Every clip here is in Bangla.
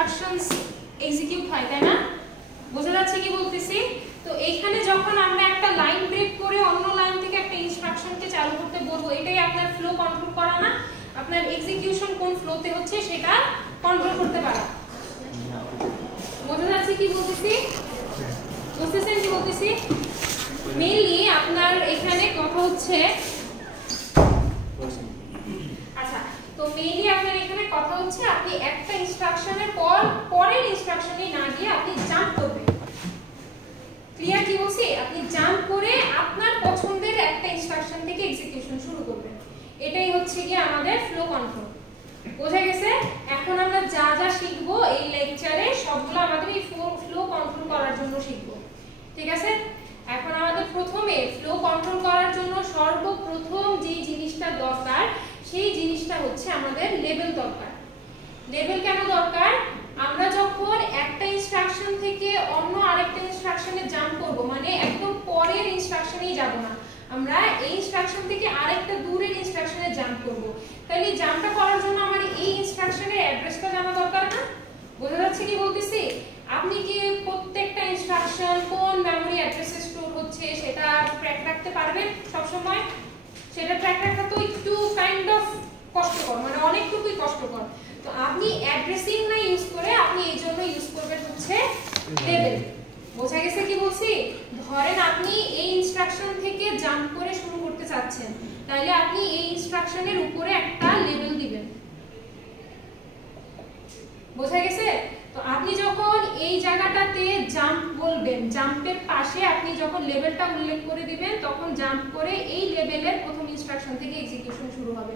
ইনস্ট্রাকশনস এক্সিকিউট হয়, তাই না? বোঝা যাচ্ছে কি বলতেছি? তো এইখানে যখন আমরা একটা লাইন ব্রেক করে অন্য লাইন থেকে একটা ইনস্ট্রাকশনকে চালু করতে বলবো, এটাই আপনার ফ্লো কন্ট্রোল করা না? আপনার এক্সিকিউশন কোন ফ্লোতে হচ্ছে সেটা কন্ট্রোল করতে পারা। বোঝা যাচ্ছে কি বলতেছি? বুঝতেছেন কি বলতেছি? মেইনলি আপনার এখানে কথা হচ্ছে, আচ্ছা তো মেইনলি আপনার এখানে কথা হচ্ছে আপনি একটা ইনস্ট্রাকশনের পরের ইনস্ট্রাকশনে না গিয়ে আপনি জাম্প করবেন। ক্লিয়ার কি বলছি? আপনি জাম্প করে আপনার পছন্দের একটা ইনস্ট্রাকশন থেকে এক্সিকিউশন শুরু করবেন। এটাই হচ্ছে কি আমাদের ফ্লো কন্ট্রোল। বোঝা গেছে? এখন আমরা যা যা শিখবো এই লেকচারে সবগুলো আমাদের এই ফ্লো কন্ট্রোল করার জন্য শিখবো, ঠিক আছে? এখন আমাদের প্রথমে ফ্লো কন্ট্রোল করার জন্য সর্বপ্রথম যে জিনিসটা দরকার সেই জিনিসটা হচ্ছে আমাদের লেবেল দরকার। লেবেল কেন দরকার? আমরা যখন একটা ইনস্ট্রাকশন থেকে অন্য আরেকটা ইনস্ট্রাকশনে জাম্প করব, মানে একদম পরের ইনস্ট্রাকশনেই যাব না, আমরা এই ইনস্ট্রাকশন থেকে আরেকটা দূরের ইনস্ট্রাকশনে জাম্প করব, তাহলে জাম্পটা করার জন্য আমার এই ইনস্ট্রাকশনের অ্যাড্রেসটা জানা দরকার না? বোঝা যাচ্ছে কি বলতেছি? আপনি কি প্রত্যেকটা ইনস্ট্রাকশন কোন মেমরি অ্যাড্রেসে স্টোর হচ্ছে সেটা ট্র্যাক রাখতে পারবেন সব সময়? সেটা ট্র্যাক রাখা তো একটু কাইন্ড অফ কষ্টকর, মানে অনেকটুকুই কষ্টকর। তো আপনি অ্যাড্রেসিং না ইউজ করে আপনি এই জন্য ইউজ করবেন হচ্ছে লেবেল। বোঝা গেছে কি বলছি? ধরেন আপনি এই ইনস্ট্রাকশন থেকে জাম্প করে শুরু করতে চাচ্ছেন, তাহলে আপনি এই ইনস্ট্রাকশনের উপরে একটা লেবেল দিবেন। বোঝা গেছে? তো আপনি যখন এই জায়গাটাতে জাম্প বলবেন, জাম্পের পাশে আপনি যখন লেভেলটা উল্লেখ করে দিবেন, তখন জাম্প করে এই লেভেলের প্রথম ইনস্ট্রাকশন থেকে এক্সিকিউশন শুরু হবে।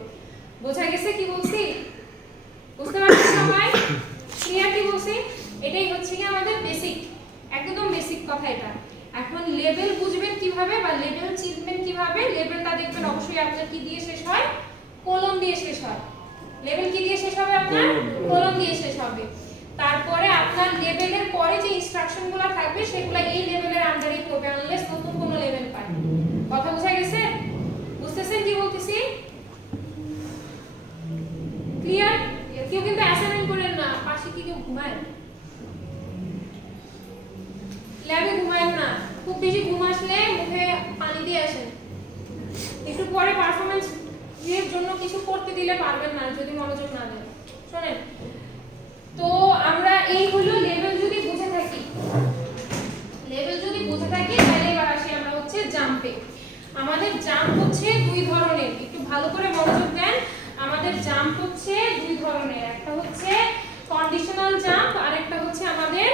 বোঝা গেছে কি বলছি? বুঝতে পারছেন সবাই? ক্লিয়ার কি বলছি? এটাই হচ্ছে কি আমাদের বেসিক, একদম বেসিক কথা এটা। এখন লেভেল বুঝবেন কিভাবে বা লেভেল চিনবেন কিভাবে? লেভেলটা দেখবেন অবশ্যই আপনার কি দিয়ে শেষ হয়? কোলন দিয়ে শেষ হয়। লেভেল কি দিয়ে শেষ হবে? আপনার কোলন দিয়ে শেষ হবে। তারপরে আপনার লেভেলের পরে যে ইনস্ট্রাকশনগুলো থাকবে সেগুলো এই লেভেলের আন্ডারে পড়বে, আনলেস নতুন কোনো লেভেল পায়। কথা বোঝা গেছে? বুঝতেছেন কি বলতেছি? ক্লিয়ার? কেউ কিন্তু অ্যাসাইনমেন্ট করেন না, পাশে কি কেউ ঘুমায়? ল্যাবে ঘুমায় না, খুব বেশি ঘুম আসলে মুখে পানি দিয়ে আসেন। একটু পরে পারফরম্যান্স এর জন্য কিছু করতে দিলে পারবেন না যদি মনোযোগ না দেন। শুনেন, তো আমরা এই হলো লেভেল যদি বুঝে থাকি, তাহলে এবার আসি আমরা হচ্ছে জাম্পে। আমাদের জাম্প হচ্ছে দুই ধরনের, একটু ভালো করে মনোযোগ দেন। আমাদের জাম্প হচ্ছে দুই ধরনের, একটা হচ্ছে কন্ডিশনাল জাম্প আর একটা হচ্ছে আমাদের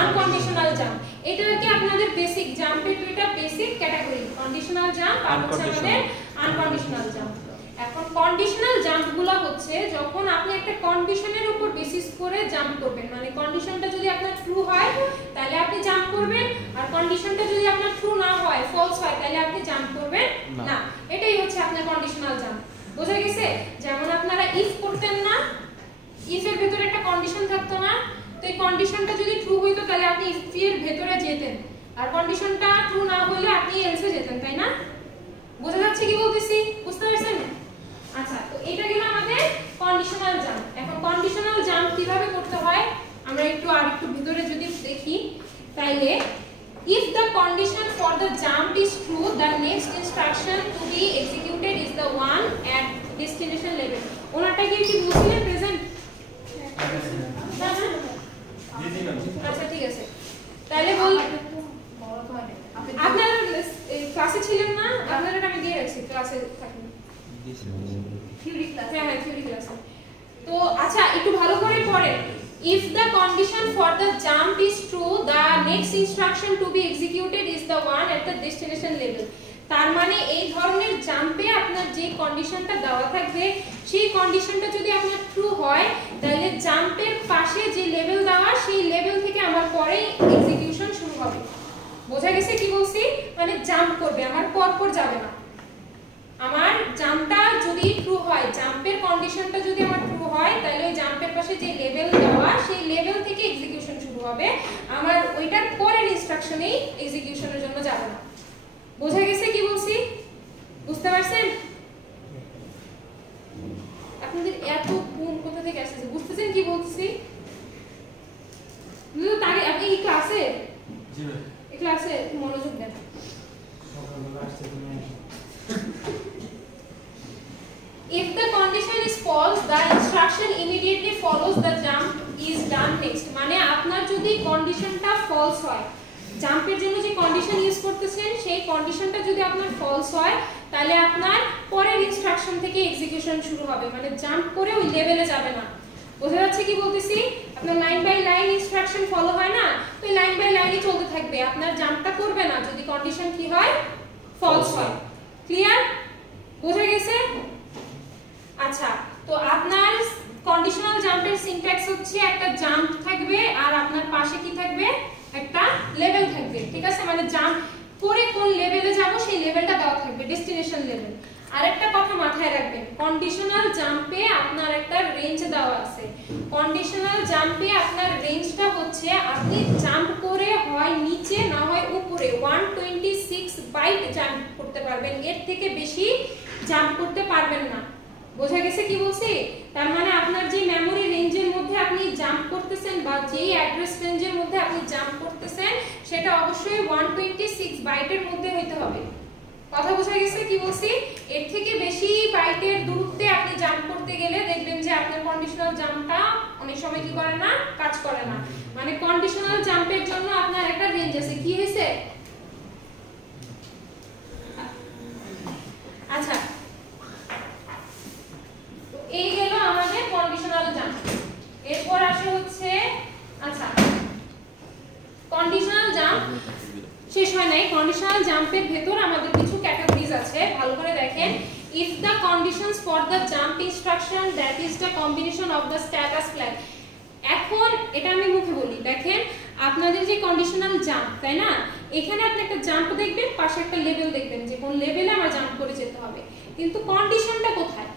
আনকন্ডিশনাল জাম্প। এটা কি আপনাদের বেসিক জাম্পের দুইটা বেসিক ক্যাটাগরি, কন্ডিশনাল জাম্প আর হচ্ছে আমাদের আনকন্ডিশনাল জাম্প। এখন কন্ডিশনাল জাম্পগুলো হচ্ছে যখন আপনি একটা কন্ডিশনের উপর বেসিস করে জাম্প করবেন, মানে কন্ডিশনটা যদি আপনার ট্রু হয় তাহলে আপনি জাম্প করবেন, আর কন্ডিশনটা যদি আপনার ট্রু না হয়, ফলস হয়, তাহলে আপনি জাম্প করবেন না। এটাই হচ্ছে আপনার কন্ডিশনাল জাম্প। বোঝা গেছে? যেমন আপনারা ইফ করতেন না, ইফ এর ভিতরে একটা কন্ডিশন থাকতো না, তো এই কন্ডিশনটা যদি ট্রু হইতো তাহলে আপনি ইফ এর ভিতরে যেতেন, আর কন্ডিশনটা ট্রু না হলে আপনি এলসে যেতেন, তাই না? বোঝা যাচ্ছে কি বলতেছি? বুঝতে পারছেন? আচ্ছা, তো এটা গেল আমাদের কন্ডিশনাল জাম্প। এখন কন্ডিশনাল জাম্প কিভাবে করতে হয় আমরা আরেকটু ভিতরে যদি দেখি, তাইলে if the condition for the jump is true, the next instruction to be executed is the one at destination level. ওনাটা কি বুঝলেন? প্রেজেন্ট? আচ্ছা ঠিক আছে, তাহলে বল আপনারা ক্লাসে ছিলেন না? আপনারা আমি দিয়ে রাখছি, ক্লাসে থাকেন থিওরি ক্লাস। হ্যাঁ থিওরি ক্লাস। তো আচ্ছা একটু ভালো করে পড়েন। If the condition for the jump is true, the next instruction to be executed is the one at the destination level. তার মানে এই ধরনের জাম্পে আপনার যে কন্ডিশনটা দেওয়া থাকবে সেই কন্ডিশনটা যদি আপনার ট্রু হয়, তাহলে জাম্পের পাশে যে লেভেল দেওয়া সেই লেভেল থেকে আমার পরে এক্সিকিউশন শুরু হবে। বোঝা গেছে কি বলছি? মানে জাম্প করবে, আমার পর যাবে না। আমার জাম্পটা যদি ট্রু হয়, জাম্পের কন্ডিশনটা যদি আমার ট্রু হয়, তাহলে ওই জাম্পের পাশে যে লেভেল দেওয়া সেই লেভেল থেকে এক্সিকিউশন শুরু হবে, আমার ওইটার পরের ইনস্ট্রাকশনেই এক্সিকিউশনের জন্য যাবে না। বোঝা গেছে কি বলছি? বুঝতে পারছেন? আপনাদের এত ঘুম কোথা থেকে আসছে? বুঝতেছেন কি বলছি? ক্লাসে মনোযোগ দেন। If the condition is false, the instruction immediately follows the jump is done next. মানে আপনার যদি কন্ডিশনটা ফলস হয়, জাম্পের জন্য যে কন্ডিশন ইউজ করতেছেন সেই কন্ডিশনটা যদি আপনার ফলস হয়, তাহলে আপনার পরের ইনস্ট্রাকশন থেকে এক্সিকিউশন শুরু হবে, মানে জাম্প করে ওই লেভেলে যাবে না। বোঝা যাচ্ছে কি বলতেছি? আপনার line by line instruction follow হয় না, তো লাইন বাই লাইনই চলতে থাকবে, আপনার জাম্পটা করবে না যদি কন্ডিশন কি হয়, ফলস হয়। ক্লিয়ার? বোঝা গেছে? আচ্ছা, তো আপনার কন্ডিশনাল জাম্পের সিনট্যাক্স হচ্ছে একটা জাম্প থাকবে আর আপনার পাশে কি থাকবে, একটা লেভেল থাকবে। ঠিক আছে, মানে জাম্প করে কোন লেভেলে যাব সেই লেভেলটা দেওয়া থাকবে, ডেস্টিনেশন লেভেল। আরেকটা কথা মাথায় রাখবেন, কন্ডিশনাল জাম্পে আপনার একটা রেঞ্জ দেওয়া আছে। কন্ডিশনাল জাম্পে আপনার রেঞ্জটা হচ্ছে আপনি জাম্প করে হয় নিচে না হয় উপরে 126 বাইট জাম্প করতে পারবেন, এর থেকে বেশি জাম্প করতে পারবেন না। বোঝা গেছে কি বলছি? তার মানে আপনার যে মেমরি রেঞ্জের মধ্যে আপনি জাম্প করতেছেন বা যেই অ্যাড্রেস রেঞ্জের মধ্যে আপনি জাম্প করতেছেন সেটা অবশ্যই 126 বাইটের মধ্যে হইতে হবে। কথা বোঝা গেছে কি বলছি? এর থেকে বেশি বাইটের দূরত্বে আপনি জাম্প করতে গেলে দেখবেন যে আপনার কন্ডিশনাল জাম্পটা অনেক সময় কি করে না, কাজ করে না। মানে কন্ডিশনাল জাম্পের জন্য আপনার একটা রেঞ্জ আছে। কি হয়েছে? আচ্ছা, এই গেল আমাদের কন্ডিশনাল জাম্প। এরপর আসে হচ্ছে, আচ্ছা কন্ডিশনাল জাম্প শেষ হয় নাই, কন্ডিশনাল জাম্পের ভেতর আমাদের কিছু ক্যাটাগরিজ আছে, ভালো করে দেখেন। If the conditions for the jump instruction that is the combination of the status flag. এখন এটা আমি মুখে বলি, দেখেন আপনাদের যে কন্ডিশনাল জাম্প, তাই না, এখানে আপনি একটা জাম্প দেখবেন, পাশে একটা লেভেল দেখবেন যে কোন লেভেলে আমার জাম্প করে যেতে হবে, কিন্তু কন্ডিশনটা কোথায়?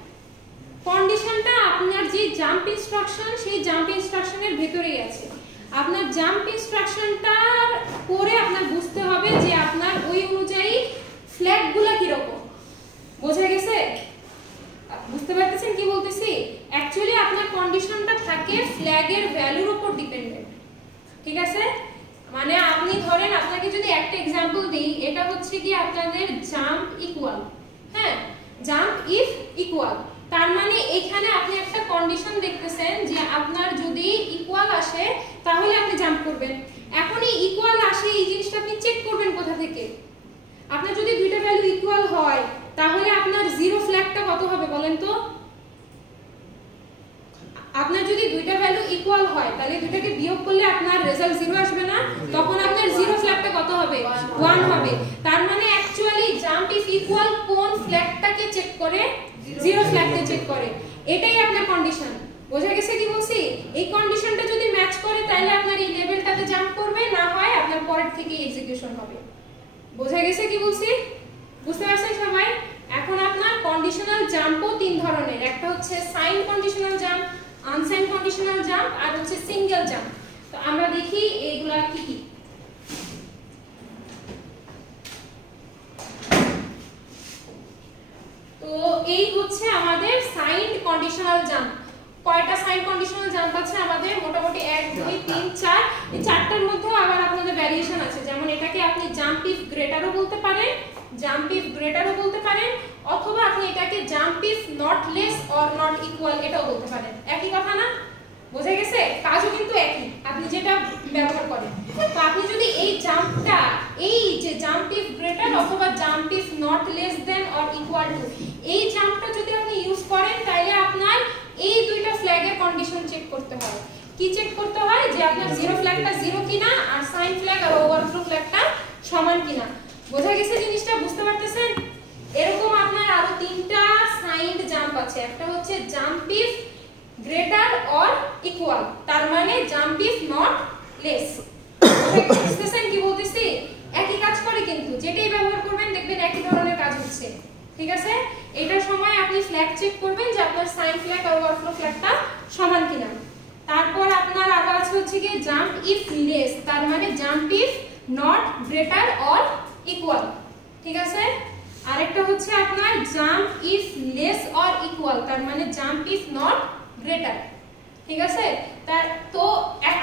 কন্ডিশনটা আপনার যে জাম্প ইনস্ট্রাকশন সেই জাম্প ইনস্ট্রাকশনের ভেতরেই আছে। আপনার জাম্প ইনস্ট্রাকশনটা পরে আপনার বুঝতে হবে যে আপনার ওই অনুযায়ী ফ্ল্যাগগুলো কি রকম। বোঝা গেছে? বুঝতে পারতেছেন কি বলতেছি? অ্যাকচুয়ালি আপনার কন্ডিশনটা থাকে ফ্ল্যাগের ভ্যালুর উপর ডিপেন্ডেন্ট। ঠিক আছে, মানে আপনি ধরেন, আপনাকে যদি একটা एग्जांपल দেই, এটা হচ্ছে কি আপনাদের জাম্প ইকুয়াল, হ্যাঁ জাম্প ইফ ইকুয়াল, তার মানে এখানে আপনি একটা কন্ডিশন দেখতেছেন যে আপনার যদি ইকুয়াল আসে তাহলে আপনি জাম্প করবেন। এখন এই ইকুয়াল আসে এই জিনিসটা আপনি চেক করবেন কোথা থেকে? আপনার যদি দুইটা ভ্যালু ইকুয়াল হয় তাহলে আপনার জিরো ফ্ল্যাগটা কত হবে বলেন তো? আপনার যদি দুইটা ভ্যালু ইকুয়াল হয় তাহলে দুটাকে বিয়োগ করলে আপনার রেজাল্ট জিরো আসবে না, তখন আপনার জিরো ফ্ল্যাগটা কত হবে? 1 হবে। তার মানে অ্যাকচুয়ালি জাম্প ইফ ইকুয়াল কোন ফ্ল্যাগটাকে চেক করে? জিরো ফ্ল্যাগকে চেক করে। এটাই আপনার কন্ডিশন। বোঝা গেছে কি বলছি? এই কন্ডিশনটা যদি ম্যাচ করে তাহলে আপনার এই লেভেলটাতে জাম্প করবে, না হয় আপনার পরের থেকে এক্সিকিউশন হবে। বোঝা গেছে কি বলছি? বুঝতে পারছেন সবাই? এখন আপনার কন্ডিশনাল জাম্পও তিন ধরনের, একটা হচ্ছে sign conditional jump, unsign conditional jump, আর হচ্ছে সিঙ্গেল জাম্প। তো আমরা দেখি এইগুলা কি কি। তো এই হচ্ছে আমাদের সাইন কন্ডিশনাল জাম্প। কয়টা সাইন কন্ডিশনাল জাম্প আছে আমাদের? মোটামুটি 1 2 3 4। এই চারটার মধ্যে আবার আপনাদের ভ্যারিয়েশন আছে, যেমন এটাকে আপনি জাম্প ইফ গ্রেটারও বলতে পারেন, জাম্প ইফ গ্রেটারও বলতে পারেন, অথবা আপনি এটাকে jump if not less or not equal এটাও বলতে পারেন। একই কথা না? বোঝা গেছে? কাজও কিন্তু একই, আপনি যেটা ব্যবহার করেন। তো আপনি যদি এই জাম্পটা, এই যে জাম্প ইফ গ্রেটার অথবা jump if not less than or equal to, এই জাম্পটা যদি আপনি ইউজ করেন তাহলে আপনার এই দুইটা ফ্ল্যাগের কন্ডিশন চেক করতে হয়। কি চেক করতে হয়? যে আপনার জিরো ফ্ল্যাগটা জিরো কিনা আর সাইন ফ্ল্যাগ আর ওভারফ্লো ফ্ল্যাগটা সমান কিনা। বোঝা গেছে জিনিসটা? বুঝতে পারতেছেন? এরকম আপনার আরো তিনটা সাইন্ড জাম্প আছে। একটা হচ্ছে jump if greater or equal, তার মানে জাম্প ইফ নট লেস। বুঝতেছেন কি বলতেছি? একই কাজ করে, কিন্তু যেটাই ব্যবহার করবেন দেখবেন একই ধরনের কাজ হচ্ছে। ঠিক আছে, এটার সময় আপনি ফ্ল্যাগ চেক করবেন যে আপনার সাইন ফ্ল্যাগ আর ওভারফ্লো ফ্ল্যাগটা সমান কিনা। তারপর আপনার আরো আছে হচ্ছে কি জাম্প ইফ লেস, তার মানে jump if not greater or equal. ঠিক আছে, আরেকটা হচ্ছে আপনার jump if less or equal, তার মানে জাম্প ইফ নট গ্রেটার। ঠিক আছে, তো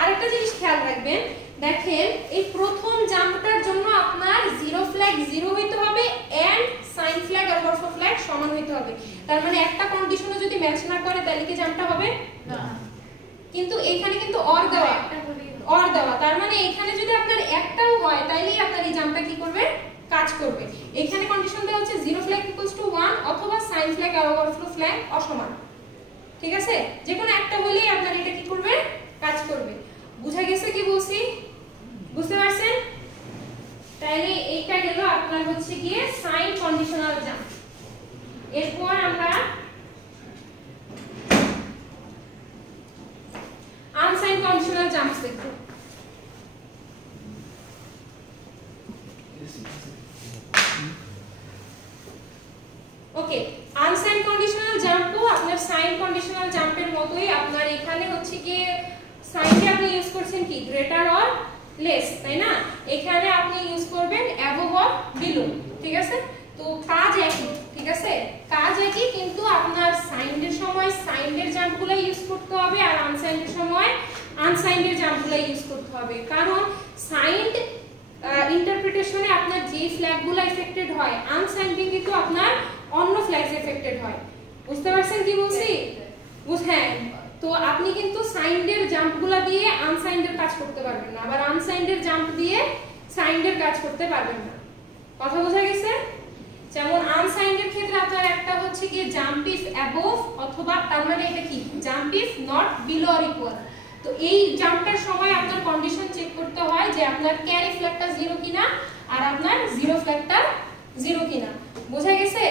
আরেকটা জিনিস খেয়াল রাখবেন, দেখেন এই প্রথম জাম্পটার জন্য আপনার জিরো ফ্ল্যাগ জিরো হইতে হবে এন্ড সাইন ফ্ল্যাগ আর ওভারফ্লো ফ্ল্যাগ সমান হইতে হবে। তার মানে একটা কন্ডিশনে যদি ম্যাচ না করে তাহলে কি জাম্পটা হবে না, কিন্তু এইখানে কিন্তু অর দেওয়া, অর দেওয়া, তার মানে এখানে যদি আপনার একটাও হয় তাইলেই আপনার এই জাম্পটা কি করবে, কাজ করবে। এখানে কন্ডিশন দেওয়া হচ্ছে জিরো ফ্ল্যাগ ইকুয়ালস টু 1 অথবা সাইন ফ্ল্যাগ আর ওভারফ্লো ফ্ল্যাগ অসমান, ঠিক আছে? যে কোনো একটা হলেই আপনার এটা কি করবে, কাজ করবে। বুঝা গেছে কি বলছি, বুঝতে পারছেন? তাইলে এইটা গেল আপনার হচ্ছে গিয়ে সাইন কন্ডিশনাল জাম্প। এরপর আমরা আনসাইন কন্ডিশনাল জাম্পস দেখব। ওকে, আনসাইন কন্ডিশনাল জাম্পও আপনার সাইন কন্ডিশনাল জাম্পের মতোই। আপনার এখানে হচ্ছে কি সাইনে আপনি ইউজ করছেন কি গ্রেটার অর লেস, তাই না? এখানে আপনি ইউজ করবেন অ্যাবোভ অর বিলো, ঠিক আছে? তো কাজ একই, ঠিক আছে? কাজ একই, কিন্তু আপনার সাইনের সময় সাইনের জাম্পগুলো ইউজ করতে হবে আর আনসাইনের সময় আনসাইনের জাম্পগুলো ইউজ করতে হবে। কারণ সাইন্ড ইন্টারপ্রিটেশনে আপনার যে ফ্ল্যাগগুলো এফেক্টেড হয়, আনসাইন্ডে কিন্তু আপনার অন্য ফ্ল্যাগস এফেক্টেড হয়। বুঝতে পারছেন কি বলছি? হ্যাঁ, তো আপনি কিন্তু সাইন্ডের জাম্পগুলো দিয়ে আনসাইন্ডের কাজ করতে পারবেন না, আবার আনসাইন্ডের জাম্প দিয়ে সাইন্ডের কাজ করতে পারবেন না। কথা বোঝা গেছে? যেমন আনসাইন্ডের ক্ষেত্রে আপনার একটা হচ্ছে কি জাম্প ইফ অ্যাবোভ অথবা, তার মানে এটা কি jump if not below or equal. তো এই জাম্পটার সময় আপনার কন্ডিশন চেক করতে হয় যে আপনার ক্যারি ফ্ল্যাগটা জিরো কিনা আর আপনার জিরো ফ্ল্যাগটা জিরো কিনা। বোঝা গেছে?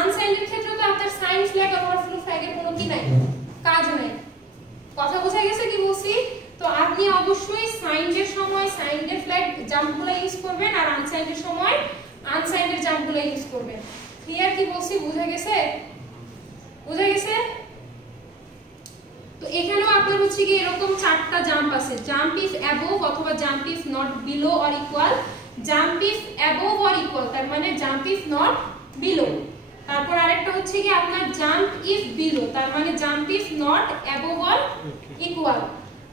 আনসাইন্ডের ক্ষেত্রে তো আপনার সাইন ফ্ল্যাগ আর ওভারফ্লো ফ্ল্যাগের কোনো কি নাই, কাজ নাই। কথা বোঝা গেছে কি বলছি? তো আপনি অবশ্যই সাইনের সময় সাইনের ফ্ল্যাগ জাম্পগুলো ইউজ করবেন আর আনসাইনের সময় আনসাইনের জাম্পগুলো ইউজ করবেন। ক্লিয়ার কি বলছি? বুঝা গেছে? বুঝা গেছে? তো এখানেও আপনার হচ্ছে কি এরকম চারটা জাম্প আছে, জাম্প ইফ অ্যাবোভ অথবা jump if not below or equal, jump if above or equal তার মানে জাম্প ইফ নট বিলো। তারপর আরেকটা হচ্ছে কি আপনার জাম্প ইফ বিলো তার মানে jump if not above or equal.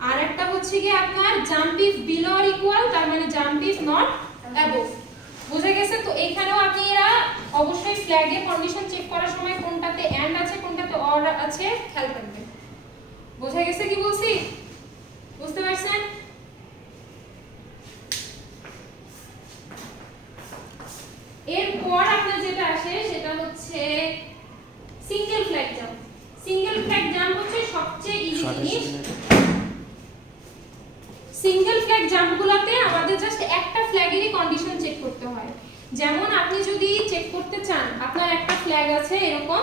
আর একটা হচ্ছে কি আপনার jump if below or equal তার মানে জাম্প ইফ নট অ্যাবোভ। বুঝে গেছে? তো এখানেও আপনি এরা অবশ্যই ফ্ল্যাগে কন্ডিশন চেক করার সময় কোনটাতে এন্ড আছে কোনটাতে অর আছে খেয়াল রাখবেন। বুঝে গেছে কি বলছি? বুঝতে পারছেন? এরপর আপনার যেটা আসে সেটা হচ্ছে single flag jump. Single flag jump হচ্ছে সবচেয়ে ইজি জিনিস। সিঙ্গেল ফ্ল্যাগ জাম্পগুলোতে আমাদের জাস্ট একটা ফ্ল্যাগেরই কন্ডিশন চেক করতে হয়। যেমন আপনি যদি চেক করতে চান আপনার একটা ফ্ল্যাগ আছে এরকম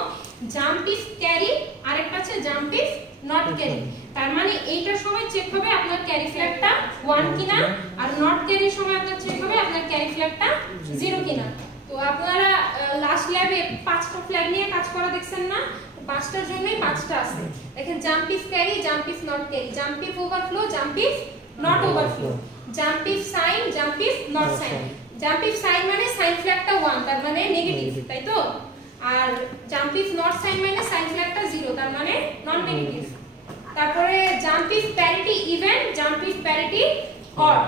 জাম্প ইফ ক্যারি আর একটা আছে জাম্প ইফ নট ক্যারি, তার মানে এইটার সময় চেক হবে আপনার ক্যারি ফ্ল্যাগটা 1 কিনা আর নট ক্যারির সময় আপনার চেক হবে আপনার ক্যারি ফ্ল্যাগটা 0 কিনা। তো আপনারা লাস্ট ল্যাবে 5টা ফ্ল্যাগ নিয়ে কাজ করা দেখছেন না? 5টার জন্যই 5টা আছে। দেখেন jump if carry, jump if not carry, jump if overflow, jump if not overflow, jump if sign, jump if not sign. Jump if sign মানে সাইন ফ্ল্যাগটা 1 তার মানে নেগেটিভ, তাই তো? আর জাম্প ইফ নট সাইন মানে সাইন ফ্ল্যাগটা 0 তার মানে নন নেগেটিভ। তারপরে jump if parity even, jump if parity odd.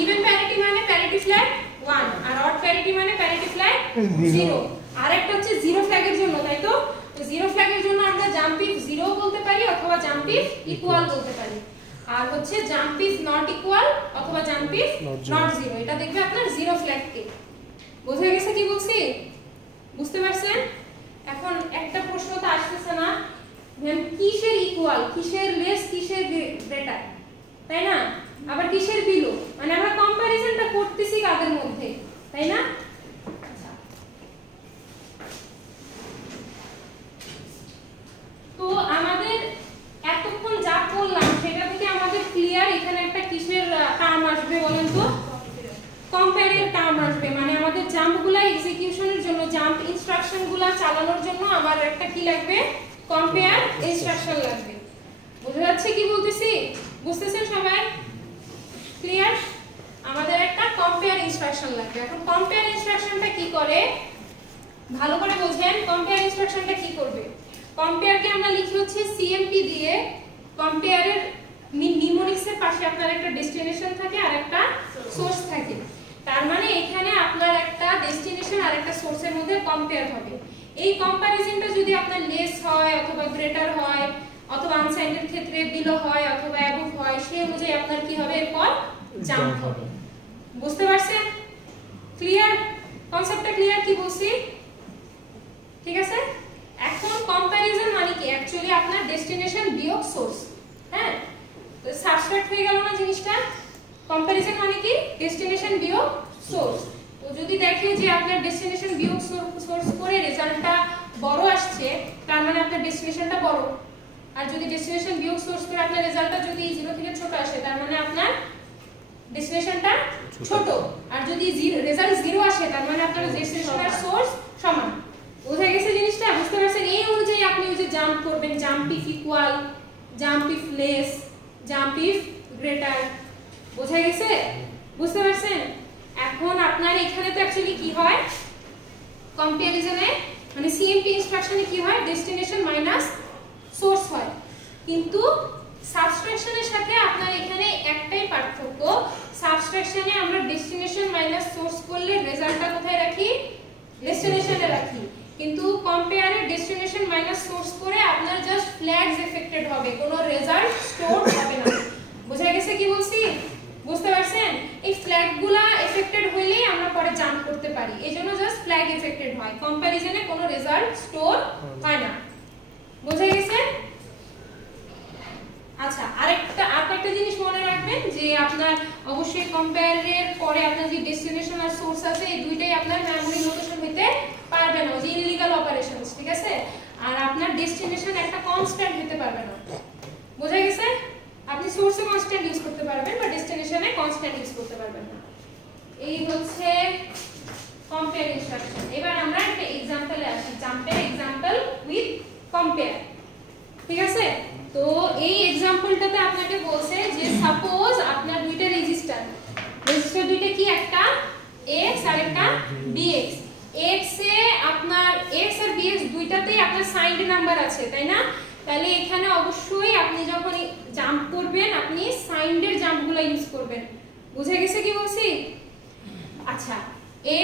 Even parity মানে প্যারিটি ফ্ল্যাগ 1 আর অড প্যারিটি মানে প্যারিটি ফ্ল্যাগ 0। আর একটা হচ্ছে জিরো ফ্ল্যাগের জন্য, তাই তো? তো জিরো ফ্ল্যাগের জন্য আমরা জাম্প ইফ 0 বলতে পারি অথবা জাম্প ইফ ইকুয়াল বলতে পারি। আর হচ্ছে জাম্প ইফ নট ইকুয়াল অথবা জাম্প ইফ নট 0, এটা দেখবে আপনার জিরো ফ্ল্যাগকে। বুঝে গেছে কি বলছি? বুঝতে পারছেন? এখন একটা প্রশ্ন তো আসতেছে না, কিসের ইকুয়াল, কিসের লেস, কিসের গ্রেটার, তাই না? আবার কিসের বিলো, মানে আমরা কম্পারিজনটা করতেছি কাদের মধ্যে, তাই না? তো আমাদের এতক্ষণ যা করলাম সেটা থেকে আমাদের ক্লিয়ার এখানে একটা কিসের টার্ম আসবে বলেন তো? কম্পেয়ারের টার্ম আসবে। মানে আমাদের জাম্পগুলো এক্সিকিউশনের জন্য, জাম্প ইনস্ট্রাকশনগুলো চালানোর জন্য আমার একটা কি লাগবে? কম্পেয়ার ইনস্ট্রাকশন লাগবে। বুঝা যাচ্ছে কি বলতেছি? বুঝতেছেন সবাই? ক্লিয়ার? আমাদের একটা কম্পেয়ার ইনস্ট্রাকশন লাগবে। এখন কম্পেয়ার ইনস্ট্রাকশনটা কি করে ভালো করে বোঝেন। কম্পেয়ার ইনস্ট্রাকশনটা কি করবে? কম্পেয়ারকে আমরা লিখি হচ্ছে সিএমপি দিয়ে। কম্পেয়ারের নিমোনিক্সের পাশে আপনার একটা ডেস্টিনেশন থাকে আর একটা সোর্স থাকে। তার মানে এখানে আপনার একটা ডেস্টিনেশন আর একটা সোর্সের মধ্যে কম্পেয়ার হবে। এই কম্পারিজনটা যদি আপনার লেস হয় অথবা গ্রেটার হয় অথবা আনসাইন্ডের ক্ষেত্রে বিলো হয় অথবা অ্যাবভ হয়, সেই অনুযায়ী আপনার কি হবে, এরপর জাম্প হবে। বুঝতে পারছেন? ক্লিয়ার? কনসেপ্টটা ক্লিয়ার কি বলছি? ঠিক আছে। এখন কম্পারিজন মানে কি, অ্যাকচুয়ালি আপনার ডেস্টিনেশন বিয়োগ সোর্স। হ্যাঁ, তো সাবস্ট্রাক্ট হয়ে গেল না জিনিসটা। কম্পারিজন মানে কি, ডেস্টিনেশন বিয়োগ সোর্স। তো যদি দেখে যে আপনার ডেস্টিনেশন বিয়োগ সোর্স করে রেজাল্টটা বড় আসছে, তার মানে আপনার ডেস্টিনেশনটা বড়। আর যদি ডেস্টিনেশন বিয়োগ সোর্স করে আপনার রেজাল্টটা যদি 0 থেকে ছোট আসে, তার মানে আপনার ডেস্টিনেশনটা ছোট। আর যদি রেজাল্ট 0 আসে, তার মানে আপনার ডেস্টিনেশন আর সোর্স সমান। বুঝা গেছে জিনিসটা? বুঝতে পারছেন? এই অনুযায়ী আপনি ওই যে জাম্প করবেন, jump if equal, jump if less, jump if greater. বুঝা গেছে? বুঝতে পারছেন? এখন আপনার এখানে তো অ্যাকচুয়ালি কি হয়, কম্পারিজনে মানে সিএমপি ইনস্ট্রাকশনে কি হয়, ডেস্টিনেশন মাইনাস সোর্স হয়। কিন্তু সাবট্রাকশনের সাথে আপনার এখানে একটাই পার্থক্য, সাবট্রাকশনে আমরা ডেস্টিনেশন মাইনাস সোর্স করলে রেজাল্টটা কোথায় রাখি, ডেস্টিনেশনে রাখি। কিন্তু কম্পেয়ারে ডেস্টিনেশন মাইনাস সোর্স করে আপনার জাস্ট ফ্ল্যাগস এফেক্টেড হবে, কোনো রেজাল্ট স্টোর হবে না। বুঝা গেছে কি বলছি? বুঝতে পারছেন? এই ফ্ল্যাগগুলা এফেক্টেড হইলেই আমরা পরে জাম্প করতে পারি, এজন্য জাস্ট ফ্ল্যাগ এফেক্টেড হয়, কম্পারিজনে কোনো রেজাল্ট স্টোর হয় না। বুঝা গেছে? আচ্ছা, আরেকটা জিনিস মনে রাখবেন যে আপনার অবশ্যই কম্পেয়ারের পরে আপনার যে ডেস্টিনেশন আর সোর্স আছে, এই দুইটাই আপনার মেমরি লোকেশন হইতে পারবে না, যে ইলিগাল অপারেশনস, ঠিক আছে? আর আপনার ডেস্টিনেশন একটা কনস্ট্যান্ট হতে পারবে না। বুঝা গেছে? আপনি সোর্সে কনস্ট্যান্ট ইউজ করতে পারবেন বা ডেস্টিনেশনে কনস্ট্যান্ট ইউজ করতে পারবেন না। এই হচ্ছে কম্পেয়ার ইনস্ট্রাকশন। এবার আমরা একটা এক্সাম্পলে আসি, জাম্পের এক্সাম্পল উইথ কম্পেয়ার। ঠিক আছে? তো এই এক্সাম্পলটাতে আপনাকে বলছে যে সাপোজ আপনার দুইটা রেজিস্টার দুইটা কি, একটা x আর একটা bx। x এ আপনার x আর bx দুইটাতেই আপনার সাইন্ড নাম্বার আছে, তাই না? তাহলে এখানে অবশ্যই আপনি যখন জাম্প করবেন, আপনি সাইন্ডের জাম্পগুলো ইউজ করবেন। বুঝা গেছে কি বলছি? আচ্ছা,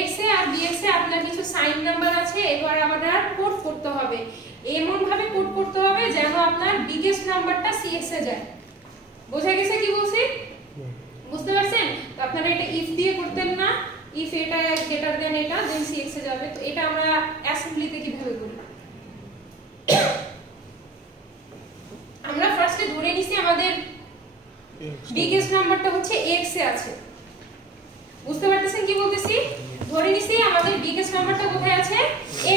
x এ আর bx এ আপনার কিছু সাইন নাম্বার আছে, এবার আমাদের কোড করতে হবে। এমন ভাবে কোড করতে হবে যেন আপনার বিগেস্ট নাম্বারটা cx এ যায়। বুঝা গেছে কি বলছি? বুঝতে পারছেন? তো আপনারা এটা ইফ দিয়ে করতেন না, ইফ এটা গ্রেটার দেন এটা, দেন cx এ যাবে। তো এটা আমরা অ্যাসেম্বলিতে কিভাবে করি? আমরা ফার্স্টে ধরে নিছি আমাদের বিগেস্ট নাম্বারটা হচ্ছে x এ আছে। বুঝতে পারতেছেন কি বলতেছি? ধরে নিছি আমাদের বিগেস্ট নাম্বারটা কোথায় আছে,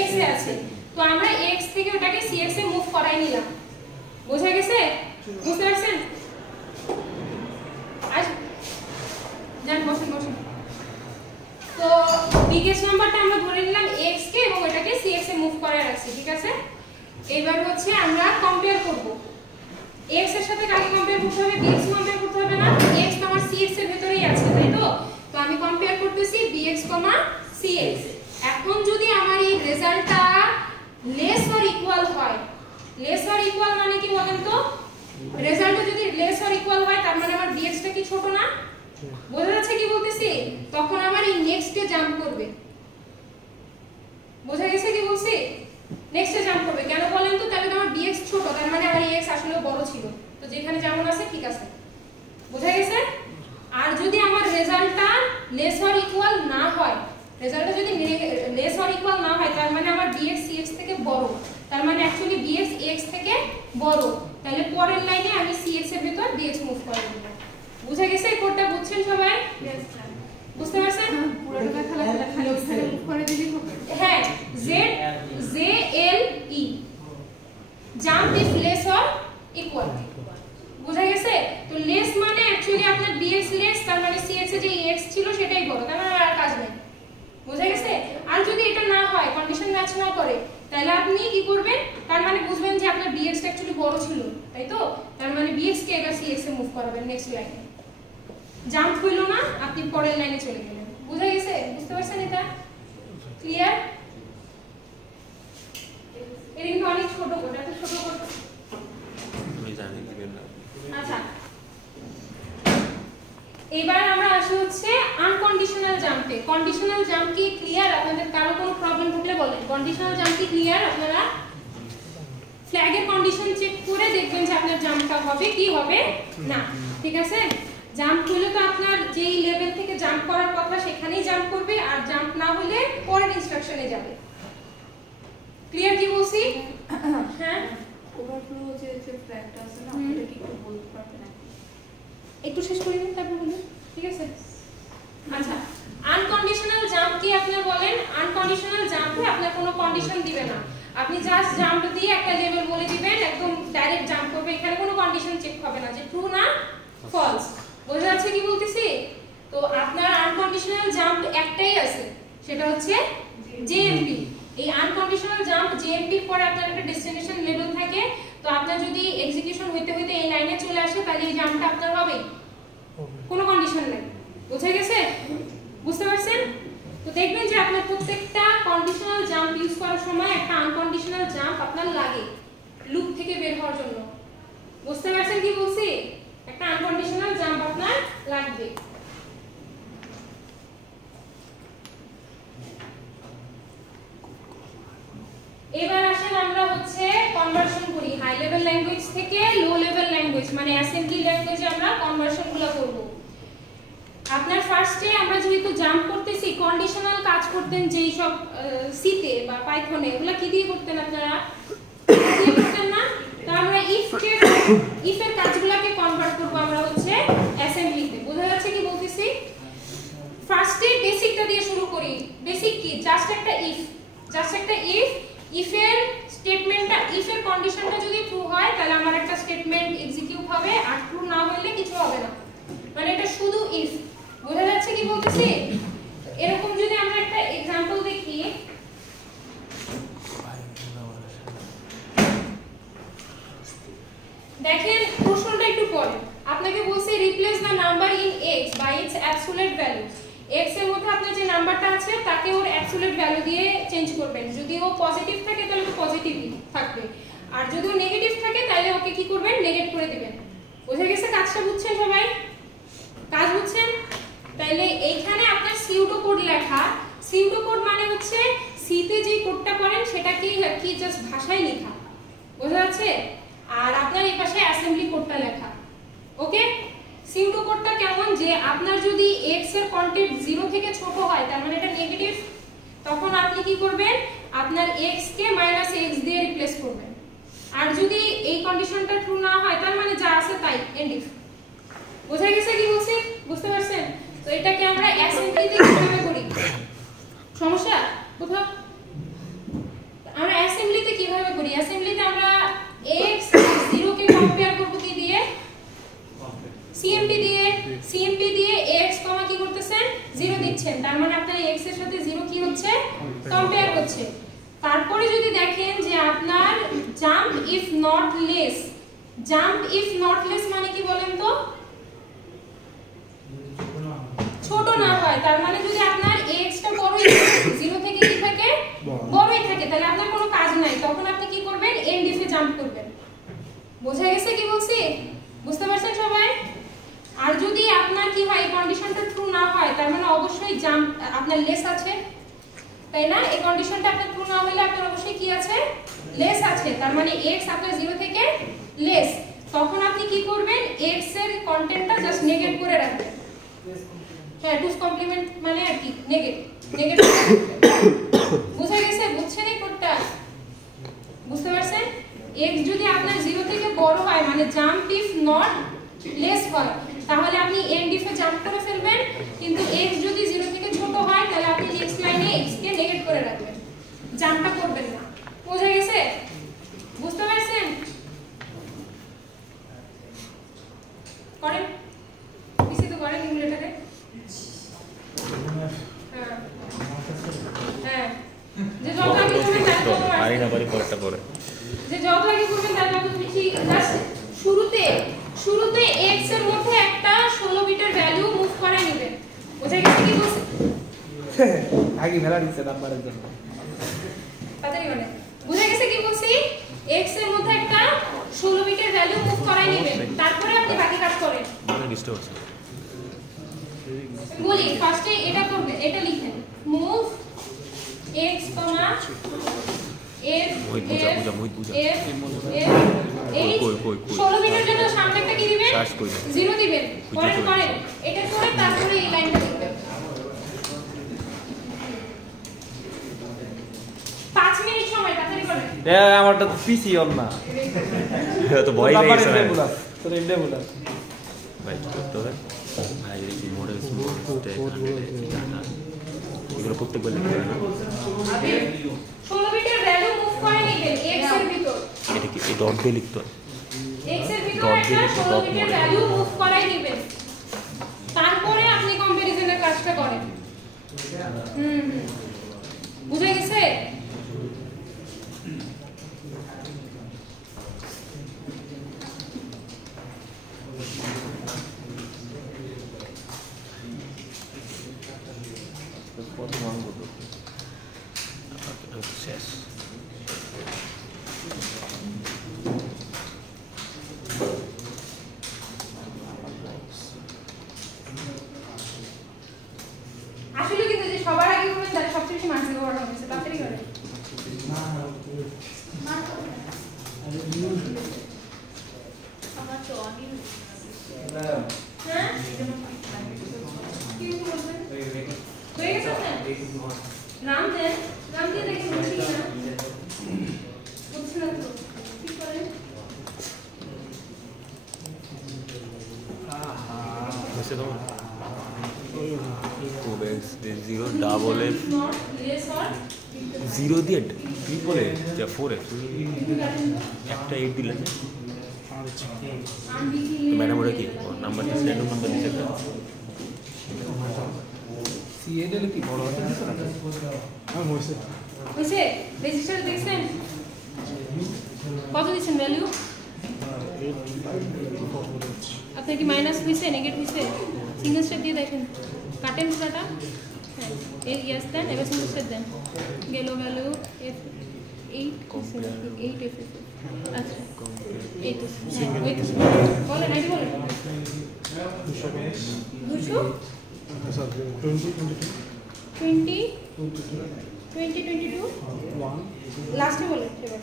x এ আছে। তো আমরা x থেকে ওটাকে cx এ মুভ করাই নিলাম। বুঝা গেছে? বুঝতে পারছেন? জান বসুন। তো বিগেস্ট নাম্বারটা আমরা ধরে নিলাম x কে এবং এটাকে cx এ মুভ করায় রাখছি, ঠিক আছে? এবার হচ্ছে আমরা কম্পেয়ার করব। x এর সাথে কাকে কম্পেয়ার করতে হবে, bx কম্পেয়ার করতে হবে না? x তো আমার cx এর ভিতরেই আছে, তাই তো? তো আমি কম্পেয়ার করতেছি bx, cx। এখন যদি আমার এই রেজাল্টটা লেস অর ইকুয়াল হয়, লেস অর ইকুয়াল মানে কি বলেন তো? রেজাল্টটা যদি লেস অর ইকুয়াল হয়, তার মানে আমার bx টা কি ছোট না? বোঝা যাচ্ছে কি বলতেছি? তখন আমার এই নেক্সটে জাম্প করবে। বোঝা গেছে কি বলছি? নেক্সটে জাম্প করবে। কেন বলেন তো? তাহলে আমার bx ছোট, তার মানে আমার x আসলে বড় ছিল। তো যেখানে যেমন আছে ঠিক আছে। বোঝা গেছে? আর যদি আমার রেজাল্টটা লেস অর ইকুয়াল না হয়, রেজাল্টটা যদি লেস অর ইকুয়াল না হয়, তার মানে আমার bx cx থেকে বড়, তার মানে অ্যাকচুয়ালি bx x থেকে বড়। তাহলে পরের লাইনে আমি cx এর ভিতর bx মুভ করে দেব। বুঝা গেছে? এই কোডটা বুঝছেন সবাই? বুঝতে পারছেন? পুরোটা খালি মুভ করে দিলেই হবে। হ্যাঁ, z j l e, jump if less or equal. বুঝা গেছে? তো লেস মানে অ্যাকচুয়ালি আপনার bx লেস, তার মানে cx এ যে x ছিল সেটাই বড়, তার মানে আর কাজ নেই। বুঝা গেছে? আর যদি এটা না হয়, কন্ডিশন ম্যাচ না করে, তাহলে আপনি কি করবেন? তার মানে বুঝবেন যে আপনার bx টা অ্যাকচুয়ালি বড় ছিল, তাই তো? তার মানে bx কে এবার cx এ মুভ করাবেন নেক্সট লাইনে। জাম্প হইলো না, আপনি পরের লাইনে চলে গেলেন। বুঝা গেছে? বুঝতে পারছেন এটা? ক্লিয়ার? এটা কিন্তু অনেক ছোট কোড, এত ছোট কোড আমি জানি কি না। আচ্ছা, এবার আমরা আসি হচ্ছে আনকন্ডিশনাল জাম্পে। কন্ডিশনাল জাম্প কি ক্লিয়ার? আপনাদের কারো কোনো প্রবলেম থাকলে বলেন। কন্ডিশনাল জাম্প কি ক্লিয়ার? আপনারা ফ্ল্যাগের কন্ডিশন চেক করে দেখবেন যে আপনার জাম্পটা হবে কি হবে না, ঠিক আছে? জাম্প হলে তো আপনার যেই লেভেল থেকে জাম্প করার কথা সেখানেই জাম্প করবে, আর জাম্প না হলে পরের ইনস্ট্রাকশনে যাবে। ক্লিয়ার কি বলছি? হ্যাঁ, ওভারফ্লো যে ফ্ল্যাগটা আছে না, ওটা কি একটু বলতে পারবেন? একটু শেষ করে দিন তারপর বলুন, ঠিক আছে? আচ্ছা, আনকন্ডিশনাল জাম্প কি আপনারা বলেন? আনকন্ডিশনাল জাম্পে আপনার কোনো কন্ডিশন দিবে না, আপনি জাস্ট জাম্প দিয়ে একটা লেভেল বলে দিবেন, একদম ডাইরেক্ট জাম্প করবে, এখানে কোনো কন্ডিশন চেক হবে না যে ট্রু না ফলস। বোঝা যাচ্ছে কি বলতেছি? তো আপনার আনকন্ডিশনাল জাম্প একটাই আছে, সেটা হচ্ছে জেএমপি। এই আনকন্ডিশনাল জাম্প জেএমপির পরে আপনার একটা ডেস্টিনেশন লেভেল থাকে, তো আপনার যদি এক্সিকিউশন হইতে হইতে এই লাইনে চলে আসে তাহলে এই জাম্পটা আপনার হবে, কোনো কন্ডিশন নেই। বুঝে গেছে? বুঝতে পারছেন? তো দেখবেন যে আপনার প্রত্যেকটা কন্ডিশনাল জাম্প ইউজ করার সময় একটা আনকন্ডিশনাল জাম্প আপনার লাগে লুপ থেকে বের হওয়ার জন্য। বুঝতে পারছেন কি বলছি? একটা আনকন্ডিশনাল জাম্প আপনার লাগবে। এবার আসেন আমরা হচ্ছে কনভার্সন করি হাই লেভেল ল্যাঙ্গুয়েজ থেকে লো লেভেল ল্যাঙ্গুয়েজ, মানে অ্যাসেম্বলি ল্যাঙ্গুয়েজে আমরা কনভার্সনগুলো করব। আপনার ফার্স্টে আমরা যেহেতু জাম্প করতেছি, কন্ডিশনাল কাজ করতেন যেই সব সিতে বা পাইথনে, এগুলা কি দিয়ে করতেন আপনারা? দিয়ে করতেন না? তো আমরা ইফের কাজগুলোকে কনভার্ট করব আমরা হচ্ছে অ্যাসেম্বলিতে। বোঝা যাচ্ছে কি বলতেছি? ফার্স্টে বেসিকটা দিয়ে শুরু করি। বেসিক কি? জাস্ট একটা ইফ ইফের স্টেটমেন্টটা, ইফের কন্ডিশনটা যদি ট্রু হয় তাহলে আমার একটা স্টেটমেন্ট এক্সিকিউট হবে, আর ট্রু না হলে কিছু হবে না, মানে এটা শুধু ইফ। বোঝা যাচ্ছে কি বলতেছি? এরকম যদি আমরা একটা एग्जांपल দেখি, দেখেন প্রশ্নটা একটু পড়েন। আপনাকে বলছে replace the number in x by its absolute value. x এর মধ্যে আপনার যে নাম্বারটা আছে তাকে ওর অ্যাবসলিউট ভ্যালু দিয়ে চেঞ্জ করবেন। যদি ও পজিটিভ থাকে তাহলে তো পজিটিভই থাকবে, আর যদি ও নেগেটিভ থাকে তাহলে ওকে কি করবেন? নেগেট করে দিবেন। বুঝে গেছে? কাজটা বুঝছেন সবাই? কাজ বুঝছেন? তাহলে এইখানে আপনার সিউডো কোড লেখা। সিউডো কোড মানে হচ্ছে সি তে যে কোডটা করেন সেটাকে কি জাস্ট ভাষায় লেখা। বোঝা যাচ্ছে? আর আপনার এই পাশে অ্যাসেম্বলি কোডটা লেখা। ওকে? সিউডো কোডটা কেমন? যে আপনার যদি x এর কন্টেন্ট 0 থেকে ছোট হয়, তার মানে এটা নেগেটিভ, তখন আপনি কি করবেন? আপনার x কে -x দিয়ে রিপ্লেস করবেন। আর যদি এই কন্ডিশনটা ট্রু না হয় তার মানে যা আছে তাই, এন্ড ইফ। বুঝা গেছে কি বলছি? বুঝতে পারছেন? তো এটাকে আমরা অ্যাসেম্বলিতে কিভাবে করি? সমস্যা কোথাও? আমরা অ্যাসেম্বলিতে কিভাবে করি? অ্যাসেম্বলিতে আমরা x 0 কে কম্পেয়ার করব কি দিয়ে? সিএমপি দিয়ে x, কি করতেছেন? 0 দিচ্ছেন, তার মানে আপনার x এর সাথে 0 কি হচ্ছে? কম্পেয়ার হচ্ছে। তারপরে যদি দেখেন যে আপনার jump if not less, jump if not less মানে কি বলেন তো? ছোট না হয়, তার মানে যদি আপনার x টা বড়ই 0 থেকে কি থাকে? বড়ই থাকে, তাহলে আপনার কোনো কাজ নাই, তখন আপনি কি করবেন? এন্ড ইফে জাম্প করবেন। বোঝা গেছে কি বলছি? বুঝতে পারছেন সবাই? আর যদি আপনার কি হয়, এই কন্ডিশনটা ট্রু না হয়, তার মানে অবশ্যই জাম্প আপনার লেস আছে, তাই না? এই কন্ডিশনটা আপনার ট্রু না হলে আপনার অবশ্যই কি আছে? লেস আছে, তার মানে x আপনার 0 থেকে লেস, তখন আপনি কি করবেন? x এর কন্টেন্টটা জাস্ট নেগেট করে রাখবেন। হ্যাঁ, টুস কমপ্লিমেন্ট মানে আর কি নেগেট। বুঝা গেছে? বুঝছেন এই কোডটা? বুঝতে পারছেন? x যদি আপনার 0 থেকে বড় হয়, মানে জাম্প ইফ নট লেস হয়, তাহলে আপনি এন্ড ইফে জাম্প করে ফেলবেন, কিন্তু x যদি 0 থেকে ছোট হয় তাহলে আপনি নেক্সট লাইনে x কে নেগেট করে রাখবেন, জাম্পটা করবেন না। বুঝা গেছে? বুঝতে পারছেন? করেন পিছে তো করেন ইমুলেটরে। হ্যাঁ, যে যত আগে করবেন তার তত আরে না বাড়ি পড়টা পড়ে, যে যত আগে করবেন তার তত বেশি। জাস্ট শুরুতে x এর মধ্যে একটা 16 বিটের ভ্যালু মুভ করে নেবেন। বুঝা গেছে কি বলছি? আগে মেলা দিচ্ছে নাম্বারের জন্য তাড়াতাড়ি মানে বুঝা গেছে কি বলছি? x এর মধ্যে একটা 16 বিটের ভ্যালু মুভ করাই নেবেন, তারপরে আপনি বাকি কাজ করেন। ডিস্টার্ব হচ্ছে। বলি ফার্স্টে এটা করবে, এটা লিখেন মুভ x, f মোহিত বুঝা f 16 মিটার জন্য সামনে একটা কি দিবেন? 0 দিবেন। করেন এটা করে তারপরে এই লাইনটা লিখবেন। 5 মিনিট সময় তাড়াতাড়ি করেন। আমারটা তো পিসি অন না তো ভয় লাগছে না তোর ইন্ডিয়া বলা ভাই কি করতে হবে ভাই এই মডেল এগুলো প্রত্যেকবার লিখতে হবে না 16 বিটের ভ্যালু মুভ করে নেবেন x এর ভিতর। এটা কি এই ডট দিয়ে লিখতে হবে x এর ভিতর একটা 16 বিটের ভ্যালু মুভ করাই নেবেন, তারপরে আপনি কম্পারিজনের কাজটা করেন। বুঝা গেছে? শেষ আসলে কিন্তু যে সবার আগে বলবেন তার সবচেয়ে বেশি মার্কস কভার হচ্ছে, তাড়াতাড়ি করেন। আমার তো অনেক হ্যাঁ কি বলবেন? হয়ে গেছে আপনার? নাম দিয়ে দেখি বুঝি না বুঝছি না তো কি করেন? বুঝতে তো 2x 0 double f not less or 0 দিয়ে ট্রিপল f যা 4x একটা 8 দিলেন ম্যাডাম ওটা কি নাম্বার দিচ্ছে র্যান্ডম নাম্বার দিচ্ছে সিএডএল কি বড় হাতে দিছ না আমি হইছে হইছে রেজিস্টার দেখছেন কত দিছেন ভ্যালু? আপনার কি মাইনাস হইছে নেগেটিভ হইছে? সিঙ্গেল স্টেপ দিয়ে দেখেন কাটেন পুরোটা। হ্যাঁ এর ইয়েস দেন, এবার সিঙ্গেল স্টেপ দেন। গেল ভ্যালু f 8 f আচ্ছা 8 বলেন আইডি বলেন 200 20 22 লাস্টে বলেন এবার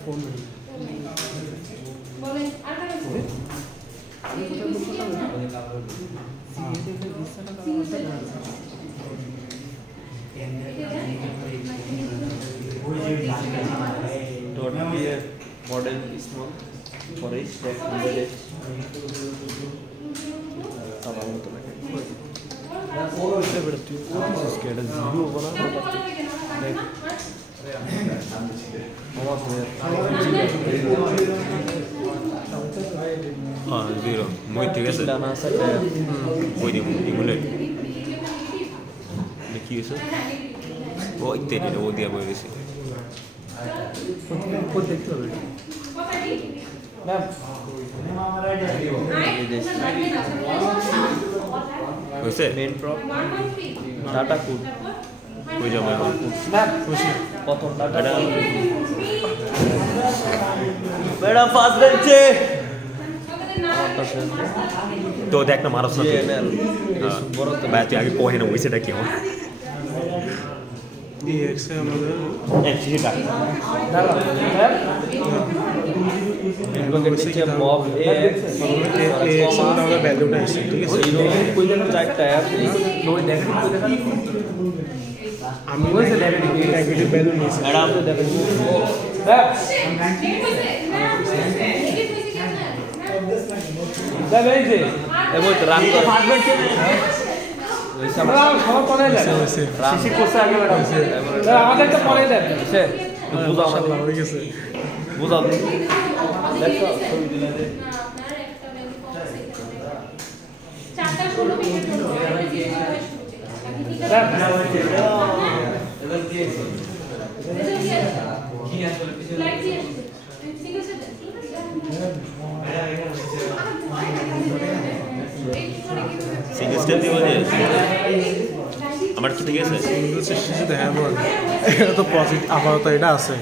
বলেন আর কারা ডট দিয়ে মডেল স্মল পরে স্ট্যাক মিডল আমার মতো লাগে ওটা বেটা তুই কোথায় স্কেড জিরো বলা দেখ আমার হ্যাঁ 0 মই ঠিক আছে ডানা সাইড ওই দিই ইমুলে কি হইছে ওই তেরি ও দিয়া বই দিছি কোন দেখতে হবে ম্যাম হইছে মেইন প্রপ ডাটা কোড কই যাবে ম্যাম খুশি প্রথম ডাটা এটা বেটা ফার্স্ট বেঞ্চে তো দেখ না মারছ না জিএনএল বড় তো ভাই তুই আগে কহে না হইছেটা কি আমার DX আমাদের সেটা দাঁড়া ম্যাম এগুলোকে নিচে মব AX আমাদের ভ্যালুটা আছে ঠিক আছে জিরো কই জায়গা চারটা আপনি ওই নেগেটিভ কই দেখা আমি নেগেটিভ ভ্যালু নিয়েছি ম্যাডাম তো দেখেন ম্যাম এই যে এবং রান করে সবার পরে দেন শিশি কোর্সে আগে ম্যাডাম আমাদের তো পরে দেন সে বুঝাও মাশাআল্লাহ হয়ে গেছে বুঝাও দেখো ছবি দিলে দে চারটা 16 মিনিট এবার দিয়েছি কি আসলে লাইট দিয়ে সিঙ্গেল সেট সিঙ্গেল স্টেপ দিব যে আমার কি ঠিক আছে শেষে দেখাবো এটা তো পজিটিভ আপাতত এটা আছে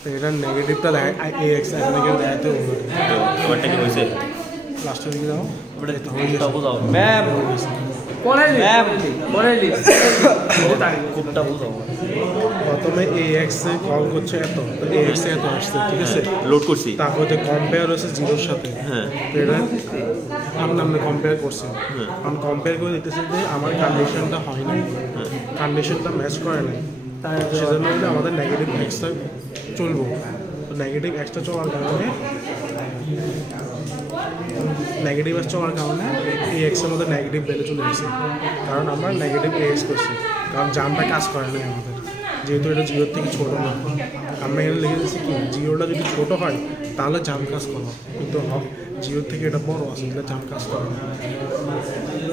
তো এটা নেগেটিভটা দেখা AX এখানে দেখাতে হবে আমারটা কি হইছে লাস্টের দিকে যাও বুঝাও ম্যাম কোডটা বুঝাও প্রথমে AX এ কল করছে এত, তো AX এ এত আসছে, ঠিক আছে? লোড করছি তারপর যে কম্পেয়ার হচ্ছে জিরোর সাথে, হ্যাঁ তো এটা আমরা কম্পেয়ার করছি। আমি কম্পেয়ার করে দেখতেছি যে আমার কন্ডিশনটা হয় নাই, কন্ডিশনটা ম্যাচ করে নাই, সেজন্য হলে আমাদের নেগেটিভ এক্সটা চলবো। তো নেগেটিভ এক্সটা চলার কারণে এই এক্সের মধ্যে নেগেটিভ ভ্যালু চলে গেছে, কারণ আমরা নেগেটিভ AX করছি, কারণ জামটা কাজ করে নাই আমাদের, যেহেতু এটা জিরোর থেকে ছোটো না। আমরা এখানে লিখে দিচ্ছি কি জিরোটা যদি ছোটো হয় তাহলে জাম কাজ করো, কিন্তু জিরোর থেকে এটা বড় আছে, এটা জাম কাজ করে না।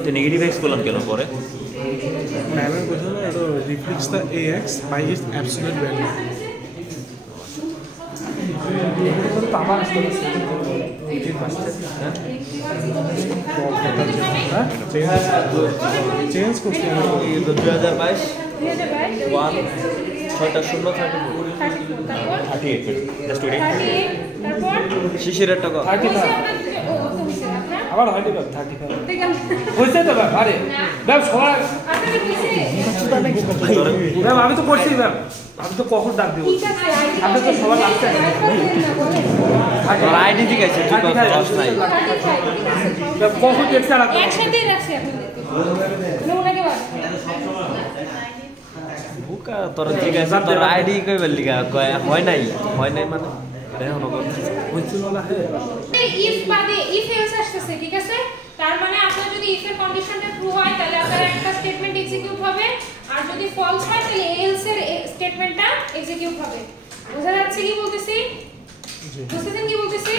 তো নেগেটিভ এক্স করলাম কেন পরে? ম্যামের বলছে না, এটা replace the AX by its absolute value. Change করছি 2022 2022 38 জাস্ট ওয়েটিং তারপর শিশিরের টাকা আবার হয়নি ম্যাম 35 হয়েছে তো ম্যাম। আরে ম্যাম সবার ম্যাম আমি তো করছি ম্যাম, আমি তো কখন ডাক দিব, আপনি তো সবার লাগছে আইডি ঠিক আছে, ঠিক আছে, লস নাই। কখন দেখছে আর একসাথে রাখছি আপনাদের বুকা তোর ঠিক আছে, তোর আইডি কই বললি কয় হয় নাই মানে দেখো না হয়েছিল না। ইফ বাদে ইফ এলস আসছে, ঠিক আছে? তার মানে আপনার যদি ইফ এর কন্ডিশনটা ট্রু হয় তাহলে আপনার একটা স্টেটমেন্ট এক্সিকিউট হবে, আর যদি ফলস হয় তাহলে এলস এর স্টেটমেন্টটা এক্সিকিউট হবে। বোঝা যাচ্ছে কি বলতেছি? বুঝতেছেন কি বলতেছি?